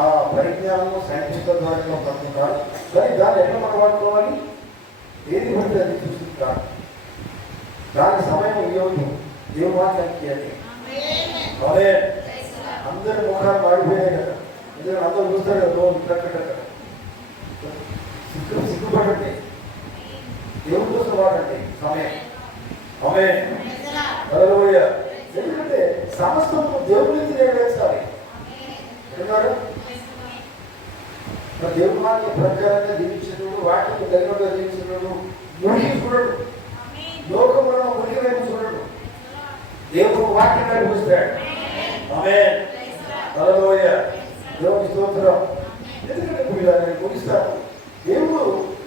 ఆ పరిజ్ఞానం సైంటిస్టుల ద్వారా పొందుతున్నారు. కానీ దాన్ని ఎట్లా మనం వాడుకోవాలి? ఏది పడితే అది చూసుకుంటారు. దాని సమయం ఇవ్వదు. దేవుడు మాట్లాడికి అని అదే అందరి ముఖాలు మాడిపోయాయి కదా. ఎందుకంటే అందరూ చూస్తారు కదా, రోజు కట్టకట్ట సిగ్గుపడండి. దేవుడి కోసం వాడండి సమయం. ఆమె హల్లెలూయా. ఎందుకంటే సమస్తము దేవుడికి నెరవేర్చాలి. విన్నారు? దేవుడు వాక్య ప్రకారంగా జీవించినప్పుడు, వాక్యం తగినగా జీవించినప్పుడు మునిగి చూడడు, లోకంలో మునిగి వైపు చూడడు, దేవుడు వాక్యం వైపు చూస్తాడు. ఆమేన్. హల్లెలూయా. దేవుని స్తోత్రం. ఎందుకంటే నేను ముగిస్తాను. దేవుడు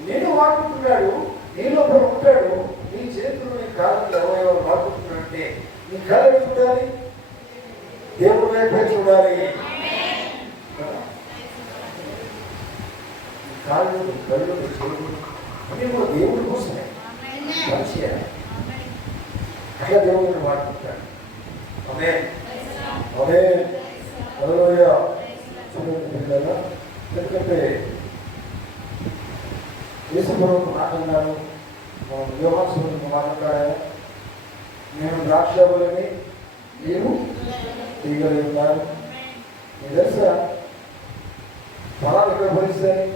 నేను వాడుకుంటున్నాడు, నీ లోపల ఉంటాడు. నీ చేతులు నీ కాళ్ళు అవయవాలు వాడుకుంటున్నాడంటే నీ కళ్ళు చూడాలి, దేవుడు వైపే చూడాలి. కాళ్ళు కళ్ళు చెవులు అన్నీ కూడా దేవుడి కోసమే పనిచేయాలి. అట్లా దేవుడిని వాడుకుంటాడు. ఆమేన్. ఆమేన్. హల్లెలూయా. చూడండి పిల్లలు, ఎందుకంటే యేసుప్రభువు మాట్లాడారు, యోహాను మాట్లాడారు, నేను ద్రాక్షవల్లిని మీరు తీగలై ఉన్నారు. మీకు తెలుసా ఫలాలు ఎక్కడ ఫలిస్తాయి?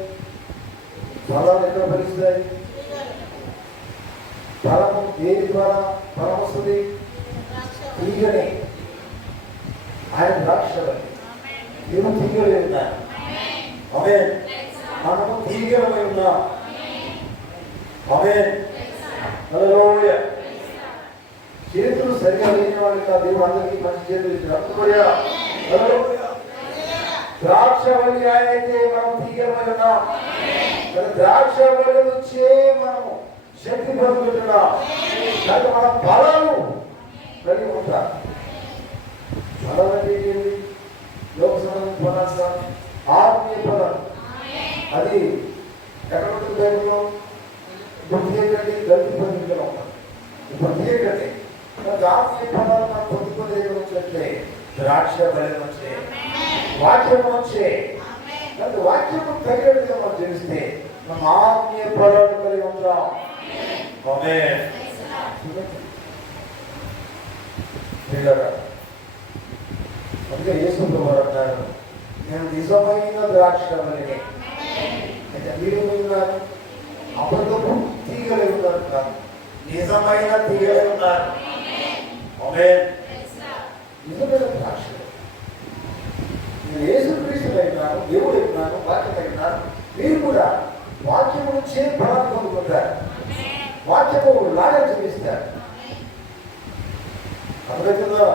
ఫలాలు ఎక్కడ ఫలిస్తాయి? ఫలము ఏది ద్వారా ఫలం వస్తుంది? తీగనే. ఆయన ద్రాక్షవల్లి, మీరు తీగలై ఉన్నారు. ఆమేన్. మనము తీగలమై ఉన్నాం. ఆమేన్. హల్లెలూయా. చేతులు సరిగా లేని వాళ్ళకి ఆ దేవుడు అందరికీ మంచి చేతులు ఇచ్చారు. హల్లెలూయా. ద్రాక్షవల్లి ఆయన అయితే మనం తీగలమై ఉన్నాం. ద్రాక్షవల్లి నుంచే మనము శక్తి పొందుతున్నాం. కానీ మన ఫలాలు కలిగి ఉంటాం. ఫలం అంటే ఏంటి? లోకసభ ఫలాలు, ఆత్మీయ ఫలం. అది ఎక్కడ ఉంటుంది? బైబిల్లో ప్రత్యేకండి దళిత ప్రతినిధిలో ఉంటారు. ప్రత్యేకండి ఆత్మీయ ఫలాలు మనం పొందుకునే వచ్చినట్లే ద్రాక్ష బలి వచ్చే వాక్యం వచ్చే వాక్యము తగినట్టుగా మనం జీవిస్తే మనం ఆత్మీయ ఫలాలు కలిగి ఉంటాం. ఆమేన్. అందుకే యేసుప్రభువు అంటారు, నేను నిజమైన ద్రాక్ష బలిని. అయితే మీరు ఉన్నారు, అబద్ధపు తీగలై ఉన్నారు కాదు, నిజమైన తీగలై ఉన్నారు. ఆమేన్. నిజమైన ద్రాక్ష. నేను యేసుక్రీస్తుడై ఉన్నాను, దేవుడై ఉన్నాను, వాక్యమై ఉన్నాను. మీరు కూడా వాక్యము నుంచే ఫలాన్ని పొందుకుంటారు. వాక్యము లాగా చూపిస్తారు. అర్థమవుతుందా?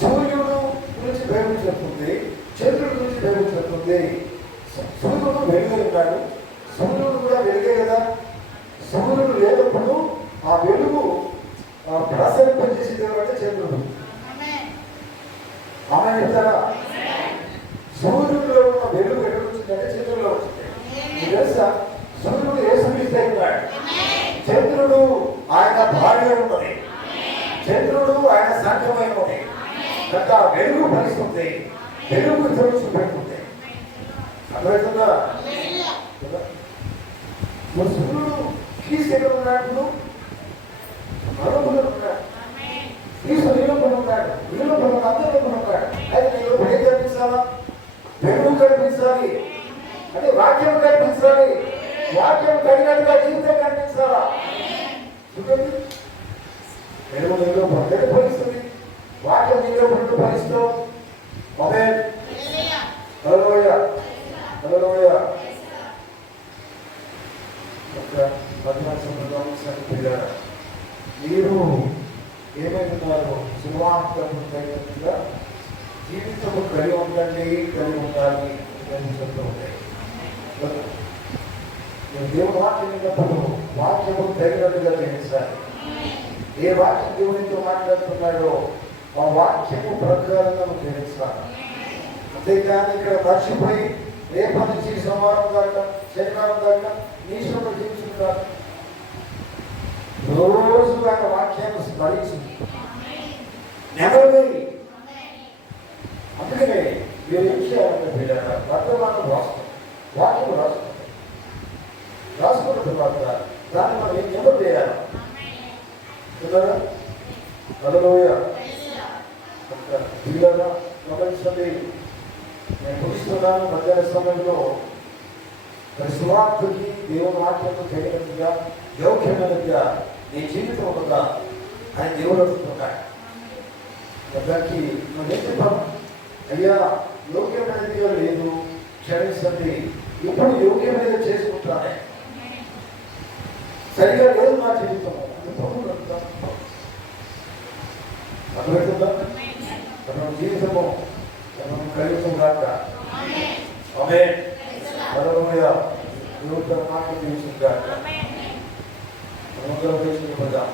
సూర్యుడు గురించి బైబిల్ చెప్తుంది, చంద్రుడి గురించి బైబిల్ చెప్తుంది. సూర్యుడు వెలుగై ఉన్నాడు, సూర్యుడు కూడా వెలుగే కదా. సూర్యుడు లేనప్పుడు ఆ వెలుగు ప్రసరింపజేసేది అంటే చంద్రుడు. ఆమె చెప్తారా? సూర్యుడిలో ఉన్న వెలుగు ఎక్కడ వచ్చిందంటే చంద్రుడిలో వచ్చింది. మీకు తెలుసా? సూర్యుడు యేసుక్రీస్తు ఉన్నాడు, చంద్రుడు ఆయన భార్య ఉన్నది, చంద్రుడు ఆయన సంఘమై ఉన్నది. కనుక వెలుగు ఫలిస్తుంది, వెలుగు తెలుసు పెడుతుంది. అర్థమవుతుందా? సూర్యుడు క్రీస్తు ఎక్కడ ఉన్నాడు? మరొకరు ఉన్నాడు. క్రీస్తు నీలోపల ఉన్నాడు, నీలోపల అందరిలో ఉన్నాడు. అయితే నీలో ఏం కనిపించాలా? వెలుగు కనిపించాలి. అంటే వాక్యం కనిపించాలి. వాక్యం తగినట్టుగా జీవితం కనిపించాలా? చూడండి, వెలుగు నీలోపల ఫలిస్తుంది, వాక్యం నీలోపల ఫలిస్తూ. ఆమేన్. హల్లెలూయా. హల్లెలూయా. మీరు ఏమైతున్నారు? సువార్తగా జీవితము కలిగి ఉండండి, కలిగి ఉండాలి చెప్తూ ఉంటాయి. దేవుడు వాక్యం విన్నప్పుడు వాక్యము తగినట్టుగా గ్రహించాలి. ఏ వాక్యం దేవునితో మాట్లాడుతున్నాడో ఆ వాక్యము ప్రకారంగా గ్రహించాలి. అంతేకాని ఇక్కడ మర్చిపోయి రేపటి నుంచి సోమవారం దాకా శనివారం దాకా నీ సొంత జీవిస్తున్నారు. రోజుగా వాక్యాన్ని స్మరించింది. నెమలి అందుకనే మీరు ఏం చేయాలంటే బిడ్డారా, వర్తమానం రాసుకోండి, వాక్యం రాసుకున్న తర్వాత దాన్ని మనం ఏం నెమరు చేయాలి. చూడారా హల్లెలూయా. పిల్లరా గమనించండి, నేను ముగిస్తున్నాను. మధ్యాహ్న సమయంలో మరి సువార్తకి దేవుని వాక్యంతో తగినట్టుగా యోగ్యమైనదిగా నీ జీవితం ఉందా అని దేవుడు అడుగుతున్నాడు. దానికి మనం ఏం చెప్పాము? అయ్యా యోగ్యమైనదిగా లేదు, క్షమించండి, ఇప్పుడు యోగ్యమైనది చేసుకుంటానే. సరిగా లేదు నా జీవితం అర్థమవుతుందా? మనం జీవితము మనం కలిగి కాక ఆమేన్. హల్లెలూయా. దేవుడు తన మాటలు తీసుకుంటాడు. మనం చేసుకుంటాం.